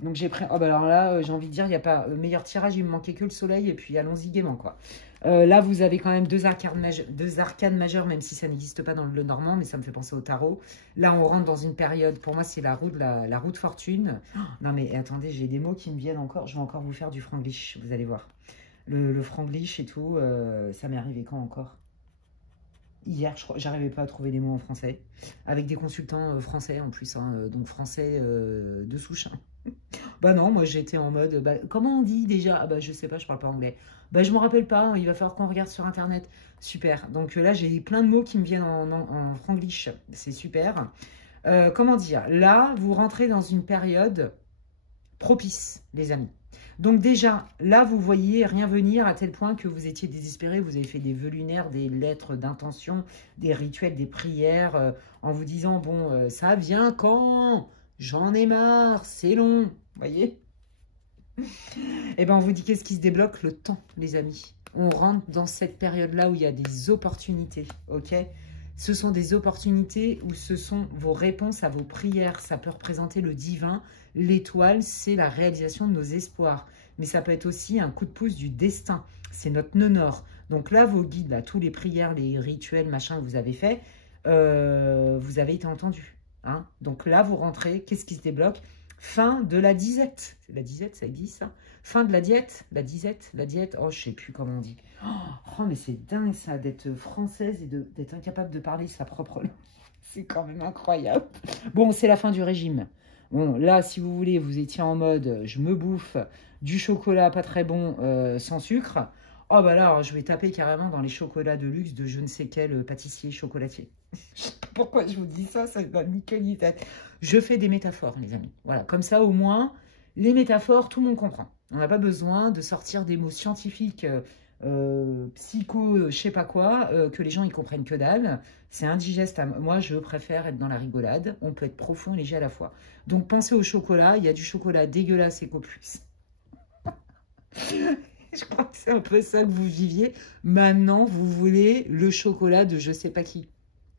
Donc, j'ai pris... Oh, bah alors là, j'ai envie de dire, il n'y a pas meilleur tirage. Il me manquait que le soleil. Et puis, allons-y gaiement, quoi. Là, vous avez quand même deux arcanes majeures, même si ça n'existe pas dans le normand, mais ça me fait penser au tarot. Là, on rentre dans une période, pour moi, c'est la roue de fortune. Oh, non, mais attendez, j'ai des mots qui me viennent encore. Je vais encore vous faire du franglish, vous allez voir. Le franglish et tout, ça m'est arrivé quand encore? Hier, je crois, j'arrivais pas à trouver des mots en français. Avec des consultants français en plus, hein, donc français de souche. Hein. Bah non, moi j'étais en mode, bah, comment on dit déjà? Ah bah je sais pas, je parle pas anglais. Bah je me rappelle pas, il va falloir qu'on regarde sur internet. Super, donc là j'ai plein de mots qui me viennent en franglish, c'est super. Comment dire? Là, vous rentrez dans une période propice, les amis. Donc déjà, là, vous voyez rien venir à tel point que vous étiez désespéré. Vous avez fait des vœux lunaires, des lettres d'intention, des rituels, des prières, en vous disant, bon, ça vient quand? J'en ai marre, c'est long. Vous voyez? Eh bien, on vous dit qu'est-ce qui se débloque? Le temps, les amis. On rentre dans cette période-là où il y a des opportunités, ok? Ce sont des opportunités où ce sont vos réponses à vos prières. Ça peut représenter le divin. L'étoile, c'est la réalisation de nos espoirs. Mais ça peut être aussi un coup de pouce du destin. C'est notre nœud nord. Donc là, vos guides, là, tous les prières, les rituels, machin que vous avez fait, vous avez été entendus. Hein. Donc là, vous rentrez. Qu'est-ce qui se débloque? Fin de la disette. La disette, ça existe, ça? Fin de la diète. La disette, la diète. Oh, je sais plus comment on dit. Oh, mais c'est dingue, ça, d'être française et d'être incapable de parler sa propre langue. C'est quand même incroyable. Bon, c'est la fin du régime. Bon, là, si vous voulez, vous étiez en mode, je me bouffe du chocolat pas très bon sans sucre. Oh, bah là, alors, je vais taper carrément dans les chocolats de luxe de je ne sais quel pâtissier chocolatier. Pourquoi je vous dis ça? Ça va niquer ni tête. Je fais des métaphores, les amis. Voilà, comme ça, au moins, les métaphores, tout le monde comprend. On n'a pas besoin de sortir des mots scientifiques, psycho, je sais pas quoi, que les gens, ils comprennent que dalle. C'est indigeste. Moi, je préfère être dans la rigolade. On peut être profond et léger à la fois. Donc, pensez au chocolat. Il y a du chocolat dégueulasse et plus. Je crois que c'est un peu ça que vous viviez. Maintenant, vous voulez le chocolat de je sais pas qui.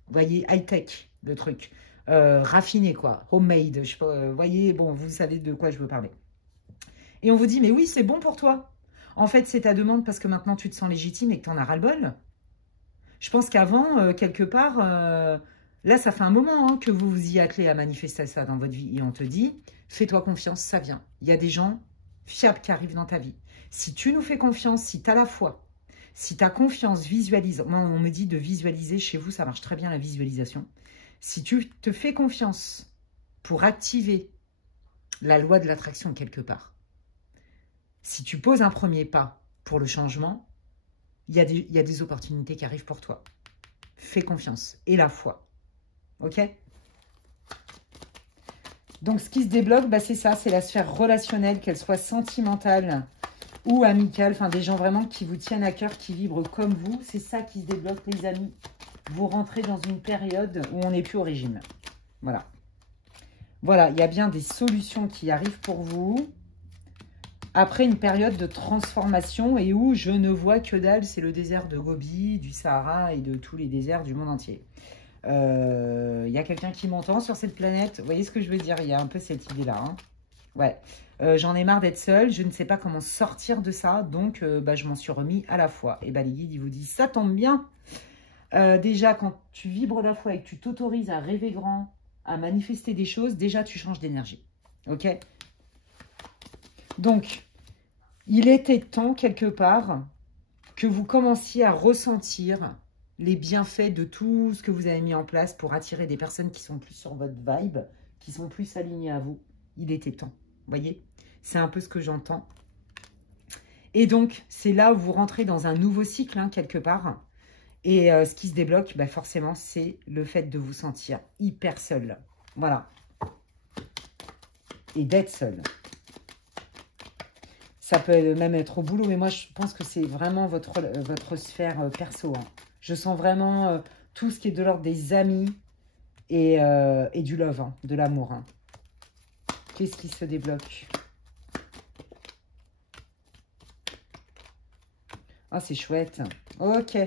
Vous voyez, high-tech, le truc. Raffiné, quoi. Homemade. Je sais pas, voyez, bon, vous savez de quoi je veux parler. Et on vous dit, mais oui, c'est bon pour toi. En fait, c'est ta demande parce que maintenant, tu te sens légitime et que tu en as ras-le-bol. Je pense qu'avant, quelque part, là, ça fait un moment hein, que vous vous y attelez à manifester ça dans votre vie. Et on te dit, fais-toi confiance, ça vient. Il y a des gens fiables qui arrivent dans ta vie. Si tu nous fais confiance, si tu as la foi, si tu as confiance, visualise. Moi, on me dit de visualiser. Chez vous, ça marche très bien, la visualisation. Si tu te fais confiance pour activer la loi de l'attraction quelque part, si tu poses un premier pas pour le changement, il y a des opportunités qui arrivent pour toi. Fais confiance et la foi. Ok? Donc, ce qui se débloque, bah, c'est ça, c'est la sphère relationnelle, qu'elle soit sentimentale ou amicale. Enfin, des gens vraiment qui vous tiennent à cœur, qui vibrent comme vous. C'est ça qui se débloque, les amis. Vous rentrez dans une période où on n'est plus au régime. Voilà. Voilà, il y a bien des solutions qui arrivent pour vous. Après une période de transformation et où je ne vois que dalle, c'est le désert de Gobi, du Sahara et de tous les déserts du monde entier. Il y a quelqu'un qui m'entend sur cette planète. Vous voyez ce que je veux dire? Il y a un peu cette idée-là. Hein. Ouais. J'en ai marre d'être seule. Je ne sais pas comment sortir de ça. Donc, bah, je m'en suis remis à la foi. Et bah, les guides, ils vous disent, ça tombe bien. Déjà, quand tu vibres la foi et que tu t'autorises à rêver grand, à manifester des choses, déjà, tu changes d'énergie. Ok? Donc, il était temps, quelque part, que vous commenciez à ressentir les bienfaits de tout ce que vous avez mis en place pour attirer des personnes qui sont plus sur votre vibe, qui sont plus alignées à vous. Il était temps, vous voyez? C'est un peu ce que j'entends. Et donc, c'est là où vous rentrez dans un nouveau cycle, hein, quelque part. Et ce qui se débloque, bah forcément, c'est le fait de vous sentir hyper seul. Voilà. Et d'être seul. Ça peut même être au boulot, mais moi, je pense que c'est vraiment votre sphère perso. Hein. Je sens vraiment tout ce qui est de l'ordre des amis et du love, hein, de l'amour. Hein. Qu'est-ce qui se débloque? Ah, c'est chouette. Ok.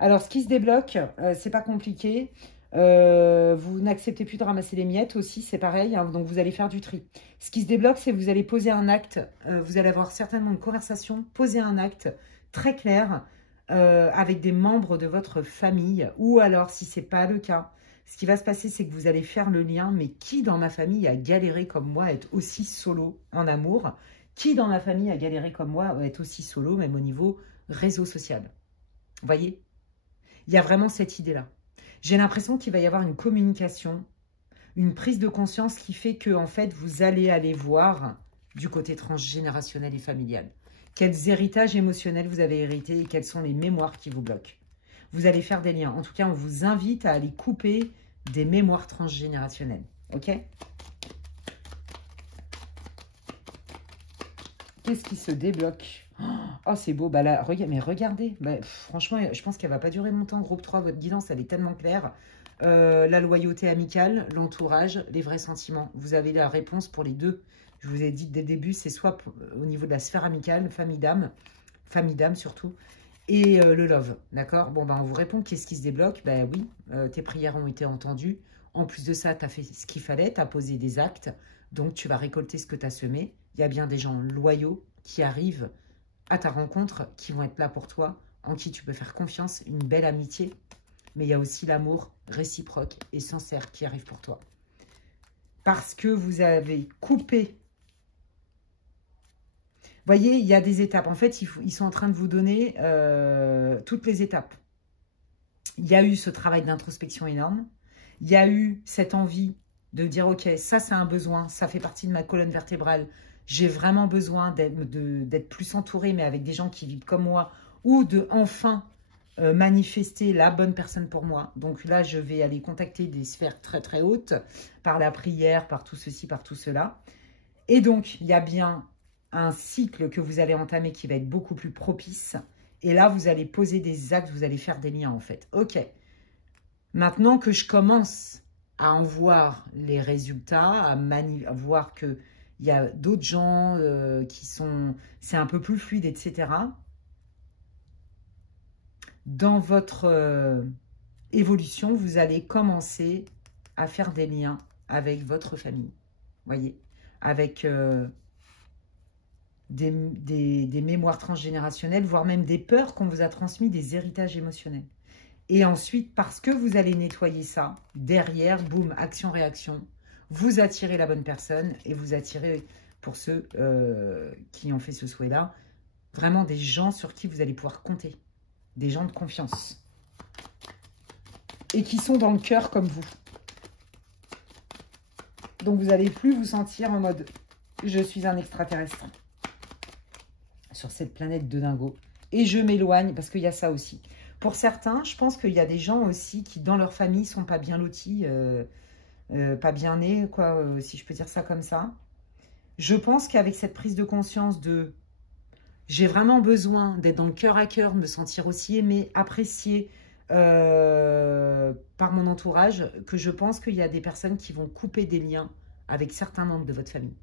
Alors, ce qui se débloque, c'est pas compliqué. Vous n'acceptez plus de ramasser les miettes aussi, c'est pareil. Hein, donc, vous allez faire du tri. Ce qui se débloque, c'est que vous allez poser un acte. Vous allez avoir certainement une conversation, poser un acte très clair avec des membres de votre famille. Ou alors, si ce n'est pas le cas, ce qui va se passer, c'est que vous allez faire le lien. Mais qui dans ma famille a galéré comme moi à être aussi solo en amour? Qui dans ma famille a galéré comme moi à être aussi solo, même au niveau réseau social? Vous voyez? Il y a vraiment cette idée-là. J'ai l'impression qu'il va y avoir une communication, une prise de conscience qui fait que, en fait, vous allez aller voir du côté transgénérationnel et familial. Quels héritages émotionnels vous avez hérités et quelles sont les mémoires qui vous bloquent. Vous allez faire des liens. En tout cas, on vous invite à aller couper des mémoires transgénérationnelles. Ok? Qu'est-ce qui se débloque? Oh, c'est beau. Bah là, mais regardez. Bah, franchement, je pense qu'elle ne va pas durer longtemps. Groupe 3, votre guidance, elle est tellement claire. La loyauté amicale, l'entourage, les vrais sentiments. Vous avez la réponse pour les deux. Je vous ai dit dès le début, c'est soit au niveau de la sphère amicale, famille d'âme surtout, et le love. D'accord? Bon, bah, on vous répond. Qu'est-ce qui se débloque? Bah oui, tes prières ont été entendues. En plus de ça, tu as fait ce qu'il fallait. Tu as posé des actes. Donc, tu vas récolter ce que tu as semé. Il y a bien des gens loyaux qui arrivent à ta rencontre, qui vont être là pour toi, en qui tu peux faire confiance, une belle amitié. Mais il y a aussi l'amour réciproque et sincère qui arrive pour toi. Parce que vous avez coupé. Vous voyez, il y a des étapes. En fait, ils sont en train de vous donner toutes les étapes. Il y a eu ce travail d'introspection énorme. Il y a eu cette envie de dire, ok, ça c'est un besoin, ça fait partie de ma colonne vertébrale, j'ai vraiment besoin d'être plus entourée, mais avec des gens qui vivent comme moi, ou de enfin manifester la bonne personne pour moi. Donc là, je vais aller contacter des sphères très très hautes, par la prière, par tout ceci, par tout cela. Et donc, il y a bien un cycle que vous allez entamer qui va être beaucoup plus propice. Et là, vous allez poser des actes, vous allez faire des liens en fait. Ok, maintenant que je commence à en voir les résultats, à voir qu'il y a d'autres gens qui sont... C'est un peu plus fluide, etc. Dans votre évolution, vous allez commencer à faire des liens avec votre famille. Voyez, avec des mémoires transgénérationnelles, voire même des peurs qu'on vous a transmis, des héritages émotionnels. Et ensuite, parce que vous allez nettoyer ça, derrière, boum, action-réaction, vous attirez la bonne personne et vous attirez, pour ceux qui ont fait ce souhait-là, vraiment des gens sur qui vous allez pouvoir compter, des gens de confiance et qui sont dans le cœur comme vous. Donc, vous n'allez plus vous sentir en mode « je suis un extraterrestre » sur cette planète de dingo. Et je m'éloigne, parce qu'il y a ça aussi. Pour certains, je pense qu'il y a des gens aussi qui, dans leur famille, ne sont pas bien lotis, pas bien nés, quoi, si je peux dire ça comme ça. Je pense qu'avec cette prise de conscience de « j'ai vraiment besoin d'être dans le cœur à cœur, de me sentir aussi aimé, apprécié par mon entourage », que je pense qu'il y a des personnes qui vont couper des liens avec certains membres de votre famille.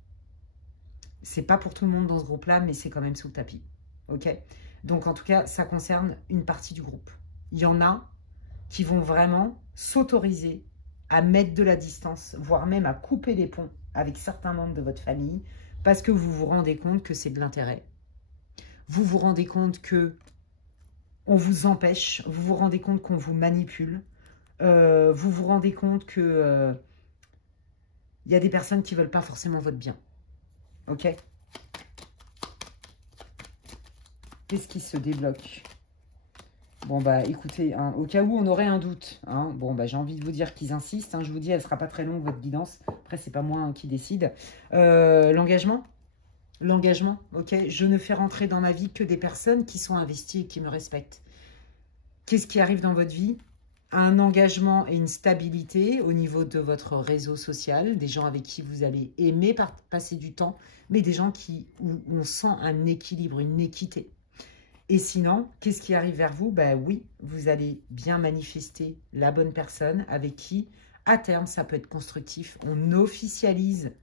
C'est pas pour tout le monde dans ce groupe-là, mais c'est quand même sous le tapis. Ok ? Donc, en tout cas, ça concerne une partie du groupe. Il y en a qui vont vraiment s'autoriser à mettre de la distance, voire même à couper les ponts avec certains membres de votre famille, parce que vous vous rendez compte que c'est de l'intérêt. Vous vous rendez compte que on vous empêche, vous vous rendez compte qu'on vous manipule, vous vous rendez compte que y a des personnes qui ne veulent pas forcément votre bien. Ok ? Qu'est-ce qui se débloque? Bon, bah, écoutez, hein, au cas où on aurait un doute, hein, bon, bah, j'ai envie de vous dire qu'ils insistent. Hein, je vous dis, elle ne sera pas très longue, votre guidance. Après, c'est pas moi hein, qui décide. L'engagement, ok. Je ne fais rentrer dans ma vie que des personnes qui sont investies et qui me respectent. Qu'est-ce qui arrive dans votre vie? Un engagement et une stabilité au niveau de votre réseau social, des gens avec qui vous allez aimer passer du temps, mais des gens où on sent un équilibre, une équité. Et sinon, qu'est-ce qui arrive vers vous? Ben oui, vous allez bien manifester la bonne personne avec qui, à terme, ça peut être constructif. On officialise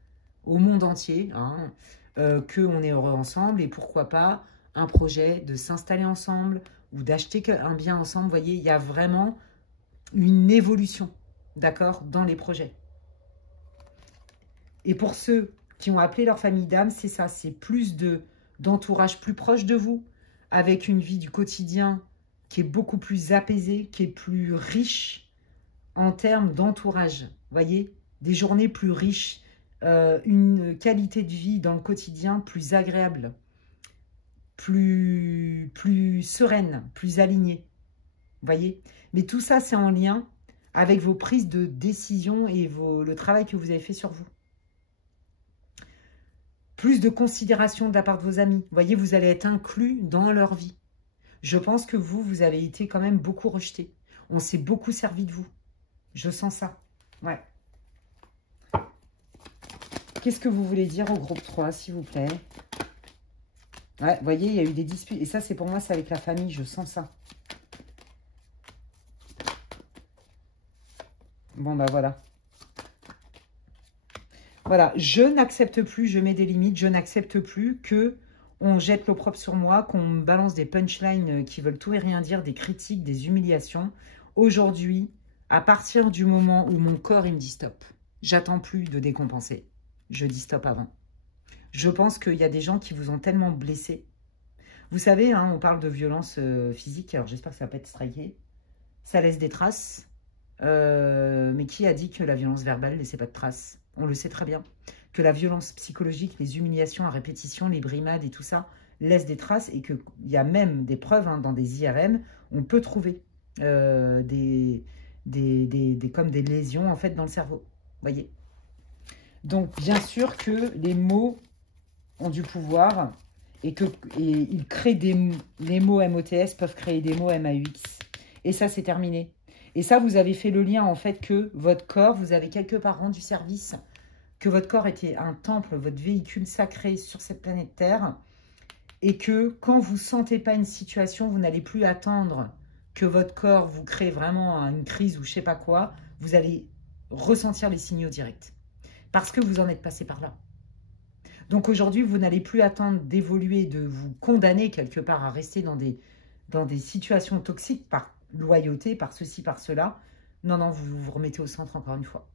au monde entier hein, qu'on est heureux ensemble et pourquoi pas un projet de s'installer ensemble ou d'acheter un bien ensemble. Vous voyez, il y a vraiment une évolution, d'accord, dans les projets. Et pour ceux qui ont appelé leur famille d'âme, c'est ça, c'est plus d'entourage plus proche de vous, avec une vie du quotidien qui est beaucoup plus apaisée, qui est plus riche en termes d'entourage. Vous voyez, des journées plus riches, une qualité de vie dans le quotidien plus agréable, plus sereine, plus alignée. Vous voyez? Mais tout ça, c'est en lien avec vos prises de décision et le travail que vous avez fait sur vous. Plus de considération de la part de vos amis. Vous voyez, vous allez être inclus dans leur vie. Je pense que vous avez été quand même beaucoup rejeté. On s'est beaucoup servi de vous. Je sens ça. Ouais. Qu'est-ce que vous voulez dire au groupe 3, s'il vous plaît? Ouais, vous voyez, il y a eu des disputes. Et ça, c'est pour moi, c'est avec la famille. Je sens ça. Bon, bah voilà. Voilà, je n'accepte plus, je mets des limites, je n'accepte plus que on jette l'opprobre sur moi, qu'on me balance des punchlines qui veulent tout et rien dire, des critiques, des humiliations. Aujourd'hui, à partir du moment où mon corps, il me dit stop, j'attends plus de décompenser. Je dis stop avant. Je pense qu'il y a des gens qui vous ont tellement blessé. Vous savez, hein, on parle de violence physique, alors j'espère que ça va pas être striké. Ça laisse des traces. Mais qui a dit que la violence verbale ne laissait pas de traces? On le sait très bien. Que la violence psychologique, les humiliations à répétition, les brimades et tout ça laissent des traces et qu'il y a même des preuves hein, dans des IRM. On peut trouver comme des lésions en fait dans le cerveau. Voyez. Donc, bien sûr que les mots ont du pouvoir et ils créent les mots MOTS peuvent créer des mots MAUX. Et ça, c'est terminé. Et ça, vous avez fait le lien, en fait, que votre corps, vous avez quelque part rendu service, que votre corps était un temple, votre véhicule sacré sur cette planète Terre, et que quand vous ne sentez pas une situation, vous n'allez plus attendre que votre corps vous crée vraiment une crise ou je ne sais pas quoi, vous allez ressentir les signaux directs. Parce que vous en êtes passé par là. Donc aujourd'hui, vous n'allez plus attendre d'évoluer, de vous condamner quelque part à rester dans des situations toxiques par loyauté, par ceci, par cela. Non, non, vous vous remettez au centre encore une fois.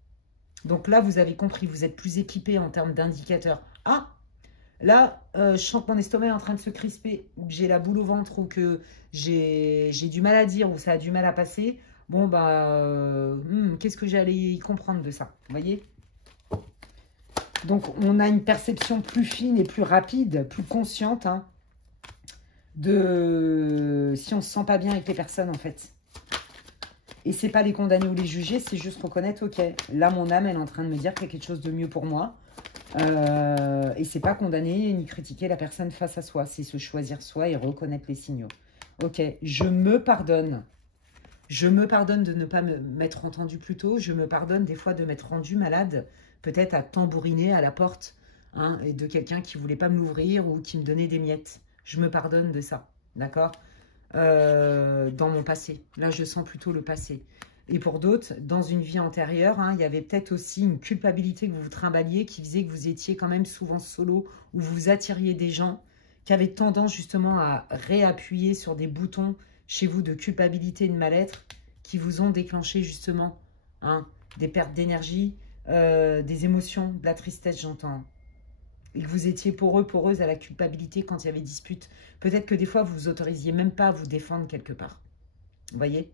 Donc là, vous avez compris, vous êtes plus équipé en termes d'indicateurs. Ah, là, je sens que mon estomac est en train de se crisper, ou que j'ai la boule au ventre, ou que j'ai du mal à dire, ou ça a du mal à passer. Bon, bah, qu'est-ce que j'allais y comprendre de ça? Vous voyez? Donc, on a une perception plus fine et plus rapide, plus consciente, hein, de si on ne se sent pas bien avec les personnes, en fait. Et c'est pas les condamner ou les juger, c'est juste reconnaître, ok, là, mon âme, elle est en train de me dire qu'il y a quelque chose de mieux pour moi. Et c'est pas condamner ni critiquer la personne face à soi, c'est se choisir soi et reconnaître les signaux. Ok, je me pardonne. Je me pardonne de ne pas m'être entendu plus tôt. Je me pardonne des fois de m'être rendu malade, peut-être à tambouriner à la porte, hein, et de quelqu'un qui ne voulait pas me l'ouvrir ou qui me donnait des miettes. Je me pardonne de ça, d'accord, dans mon passé. Là, je sens plutôt le passé. Et pour d'autres, dans une vie antérieure, hein, il y avait peut-être aussi une culpabilité que vous vous trimballiez qui faisait que vous étiez quand même souvent solo ou vous attiriez des gens qui avaient tendance justement à réappuyer sur des boutons chez vous de culpabilité et de mal-être qui vous ont déclenché justement, hein, des pertes d'énergie, des émotions, de la tristesse, j'entends. Et que vous étiez poreuse à la culpabilité quand il y avait dispute. Peut-être que des fois, vous vous autorisiez même pas à vous défendre quelque part. Vous voyez?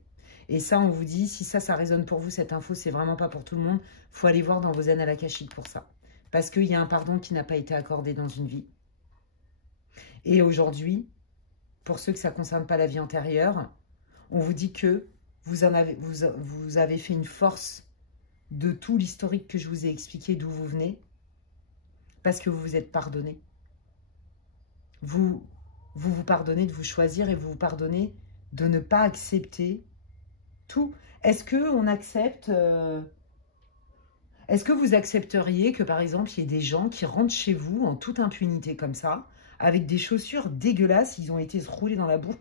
Et ça, on vous dit, si ça résonne pour vous, cette info, c'est vraiment pas pour tout le monde. Il faut aller voir dans vos annales akashiques pour ça. Parce qu'il y a un pardon qui n'a pas été accordé dans une vie. Et aujourd'hui, pour ceux que ça ne concerne pas la vie antérieure, on vous dit que vous avez fait une force de tout l'historique que je vous ai expliqué d'où vous venez, parce que vous vous êtes pardonné. Vous vous pardonnez de vous choisir et vous vous pardonnez de ne pas accepter tout. Est-ce qu'on accepte... Est-ce que vous accepteriez que, par exemple, il y ait des gens qui rentrent chez vous en toute impunité comme ça, avec des chaussures dégueulasses, ils ont été se rouler dans la boue?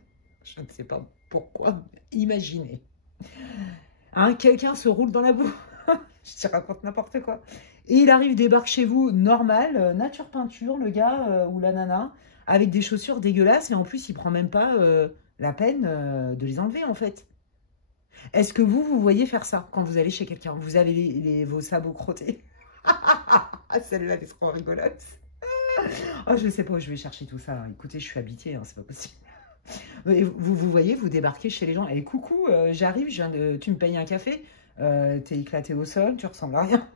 Je ne sais pas pourquoi. Imaginez. Hein, quelqu'un se roule dans la boue. Je te raconte n'importe quoi. Et il arrive, débarque chez vous, normal, nature peinture, le gars ou la nana, avec des chaussures dégueulasses, et en plus, il prend même pas la peine de les enlever, en fait. Est-ce que vous voyez faire ça quand vous allez chez quelqu'un? Vous avez vos sabots crottés. Celle-là, elle est trop rigolote. Oh, je ne sais pas où je vais chercher tout ça. Écoutez, je suis habituée, hein, c'est pas possible. Vous voyez, vous débarquez chez les gens. Et coucou, j'arrive, tu me payes un café. T'es éclaté au sol, tu ressembles à rien.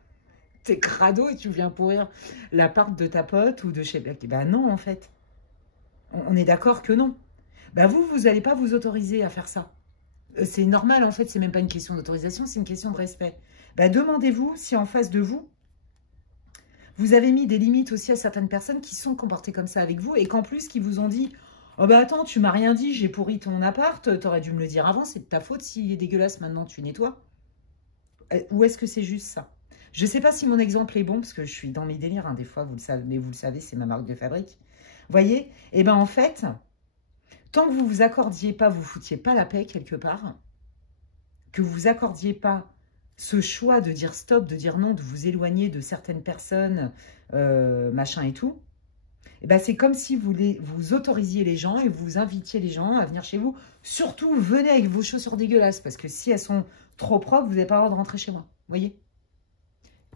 T'es crado et tu viens pourrir l'appart de ta pote ou de chez... Ben non, en fait. On est d'accord que non. Ben vous n'allez pas vous autoriser à faire ça. C'est normal, en fait, c'est même pas une question d'autorisation, c'est une question de respect. Ben, demandez-vous si en face de vous, vous avez mis des limites aussi à certaines personnes qui sont comportées comme ça avec vous et qu'en plus, qui vous ont dit « Oh bah attends, tu m'as rien dit, j'ai pourri ton appart, t'aurais dû me le dire avant, c'est de ta faute s'il est dégueulasse, maintenant tu nettoies. » Ou est-ce que c'est juste ça? Je sais pas si mon exemple est bon, parce que je suis dans mes délires, hein, des fois, vous le savez, mais vous le savez, c'est ma marque de fabrique. Vous voyez? Et ben en fait... Tant que vous ne vous accordiez pas, vous ne foutiez pas la paix quelque part, que vous ne vous accordiez pas ce choix de dire stop, de dire non, de vous éloigner de certaines personnes, machin et tout, et ben c'est comme si vous autorisiez les gens et vous invitiez les gens à venir chez vous. Surtout, venez avec vos chaussures dégueulasses, parce que si elles sont trop propres, vous n'avez pas le droit de rentrer chez moi. Vous voyez?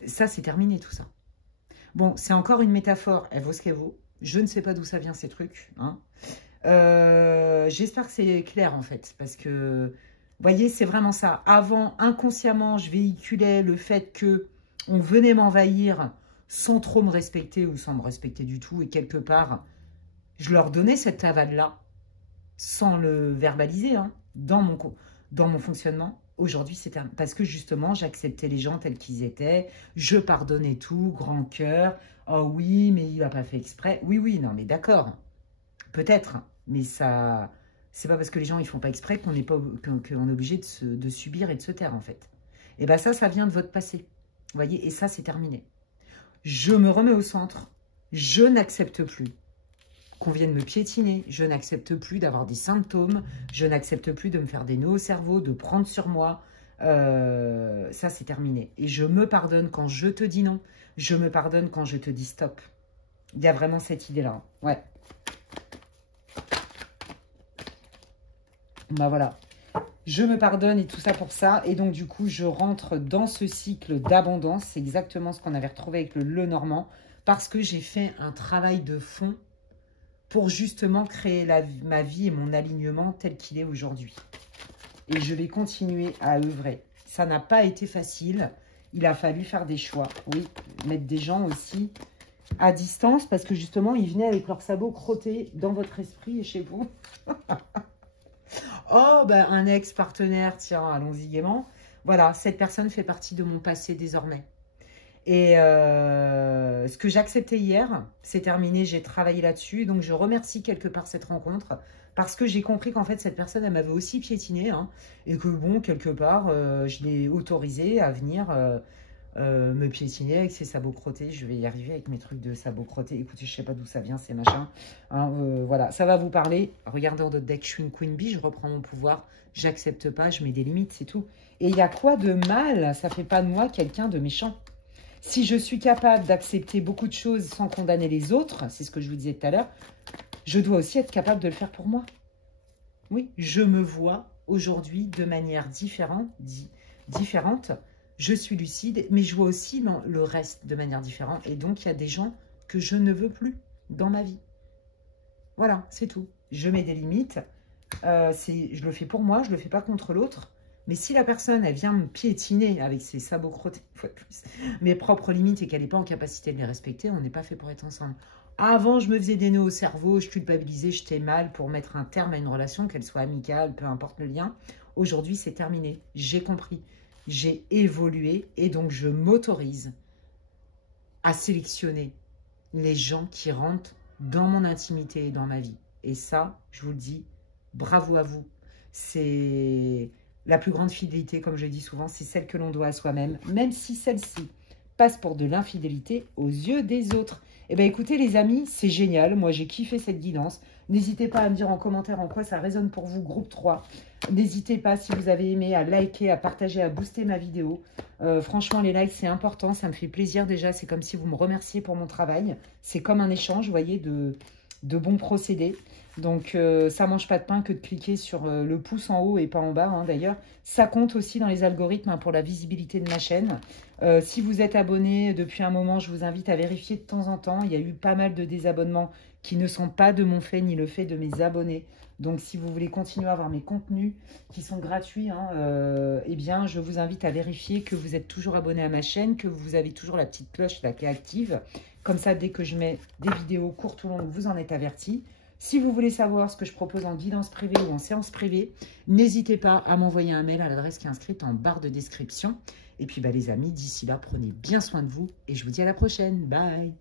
Ça, c'est terminé tout ça. Bon, c'est encore une métaphore, elle vaut ce qu'elle vaut. Je ne sais pas d'où ça vient ces trucs, hein. J'espère que c'est clair en fait, parce que, vous voyez, c'est vraiment ça. Avant, inconsciemment, je véhiculais le fait que on venait m'envahir sans trop me respecter ou sans me respecter du tout, et quelque part, je leur donnais cette aval-là, sans le verbaliser, hein, dans mon fonctionnement. Aujourd'hui, c'est parce que justement, j'acceptais les gens tels qu'ils étaient. Je pardonnais tout, grand cœur. Oh oui, mais il n'a pas fait exprès. Oui, oui, non, mais d'accord. Peut-être. Mais ça, c'est pas parce que les gens ils font pas exprès qu'on n'est pas, qu'on est obligé de subir et de se taire, en fait. Et bien ça vient de votre passé. Vous voyez, et ça, c'est terminé. Je me remets au centre. Je n'accepte plus qu'on vienne me piétiner. Je n'accepte plus d'avoir des symptômes. Je n'accepte plus de me faire des nœuds au cerveau, de prendre sur moi. Ça, c'est terminé. Et je me pardonne quand je te dis non. Je me pardonne quand je te dis stop. Il y a vraiment cette idée-là. Ouais. Bah voilà. Je me pardonne et tout ça pour ça. Et donc, du coup, je rentre dans ce cycle d'abondance. C'est exactement ce qu'on avait retrouvé avec le Lenormand. Parce que j'ai fait un travail de fond pour justement créer ma vie et mon alignement tel qu'il est aujourd'hui. Et je vais continuer à œuvrer. Ça n'a pas été facile. Il a fallu faire des choix. Oui, mettre des gens aussi à distance parce que justement, ils venaient avec leurs sabots crottés dans votre esprit et chez vous. Oh, ben un ex-partenaire, tiens, allons-y gaiement. Voilà, cette personne fait partie de mon passé désormais. Et ce que j'acceptais hier, c'est terminé, j'ai travaillé là-dessus. Donc, je remercie quelque part cette rencontre parce que j'ai compris qu'en fait, cette personne, elle m'avait aussi piétiné. Hein, et que bon, quelque part, je l'ai autorisée à venir me piétiner avec ses sabots crottés. Je vais y arriver avec mes trucs de sabots crottés. Écoutez, je ne sais pas d'où ça vient, ces machins. Hein, voilà, ça va vous parler. Regardez en d'autres deck, je suis une Queen Bee, je reprends mon pouvoir. J'accepte pas, je mets des limites, c'est tout. Et il y a quoi de mal? Ça fait pas de moi quelqu'un de méchant. Si je suis capable d'accepter beaucoup de choses sans condamner les autres, c'est ce que je vous disais tout à l'heure, je dois aussi être capable de le faire pour moi. Oui, je me vois aujourd'hui de manière différente. Je suis lucide, mais je vois aussi le reste de manière différente. Et donc, il y a des gens que je ne veux plus dans ma vie. Voilà, c'est tout. Je mets des limites. Je le fais pour moi, je ne le fais pas contre l'autre. Mais si la personne, elle vient me piétiner avec ses sabots crottés, une fois de plus, mes propres limites et qu'elle n'est pas en capacité de les respecter, on n'est pas fait pour être ensemble. Avant, je me faisais des nœuds au cerveau, je culpabilisais, j'étais mal pour mettre un terme à une relation, qu'elle soit amicale, peu importe le lien. Aujourd'hui, c'est terminé. J'ai compris. J'ai évolué et donc je m'autorise à sélectionner les gens qui rentrent dans mon intimité et dans ma vie. Et ça, je vous le dis, bravo à vous. C'est la plus grande fidélité, comme je dis souvent, c'est celle que l'on doit à soi-même, même si celle-ci passe pour de l'infidélité aux yeux des autres. Eh bien, écoutez, les amis, c'est génial. Moi, j'ai kiffé cette guidance. N'hésitez pas à me dire en commentaire en quoi ça résonne pour vous, groupe 3. N'hésitez pas, si vous avez aimé, à liker, à partager, à booster ma vidéo. Franchement, les likes, c'est important. Ça me fait plaisir déjà. C'est comme si vous me remerciez pour mon travail. C'est comme un échange, vous voyez, de bons procédés. Donc, ça ne mange pas de pain que de cliquer sur le pouce en haut et pas en bas, hein, d'ailleurs. Ça compte aussi dans les algorithmes hein, pour la visibilité de ma chaîne. Si vous êtes abonné depuis un moment, je vous invite à vérifier de temps en temps. Il y a eu pas mal de désabonnements qui ne sont pas de mon fait ni le fait de mes abonnés. Donc, si vous voulez continuer à avoir mes contenus qui sont gratuits, hein, eh bien, je vous invite à vérifier que vous êtes toujours abonné à ma chaîne, que vous avez toujours la petite cloche là qui est active. Comme ça, dès que je mets des vidéos courtes ou longues, vous en êtes avertis. Si vous voulez savoir ce que je propose en guidance privée ou en séance privée, n'hésitez pas à m'envoyer un mail à l'adresse qui est inscrite en barre de description. Et puis, bah, les amis, d'ici là, prenez bien soin de vous et je vous dis à la prochaine. Bye!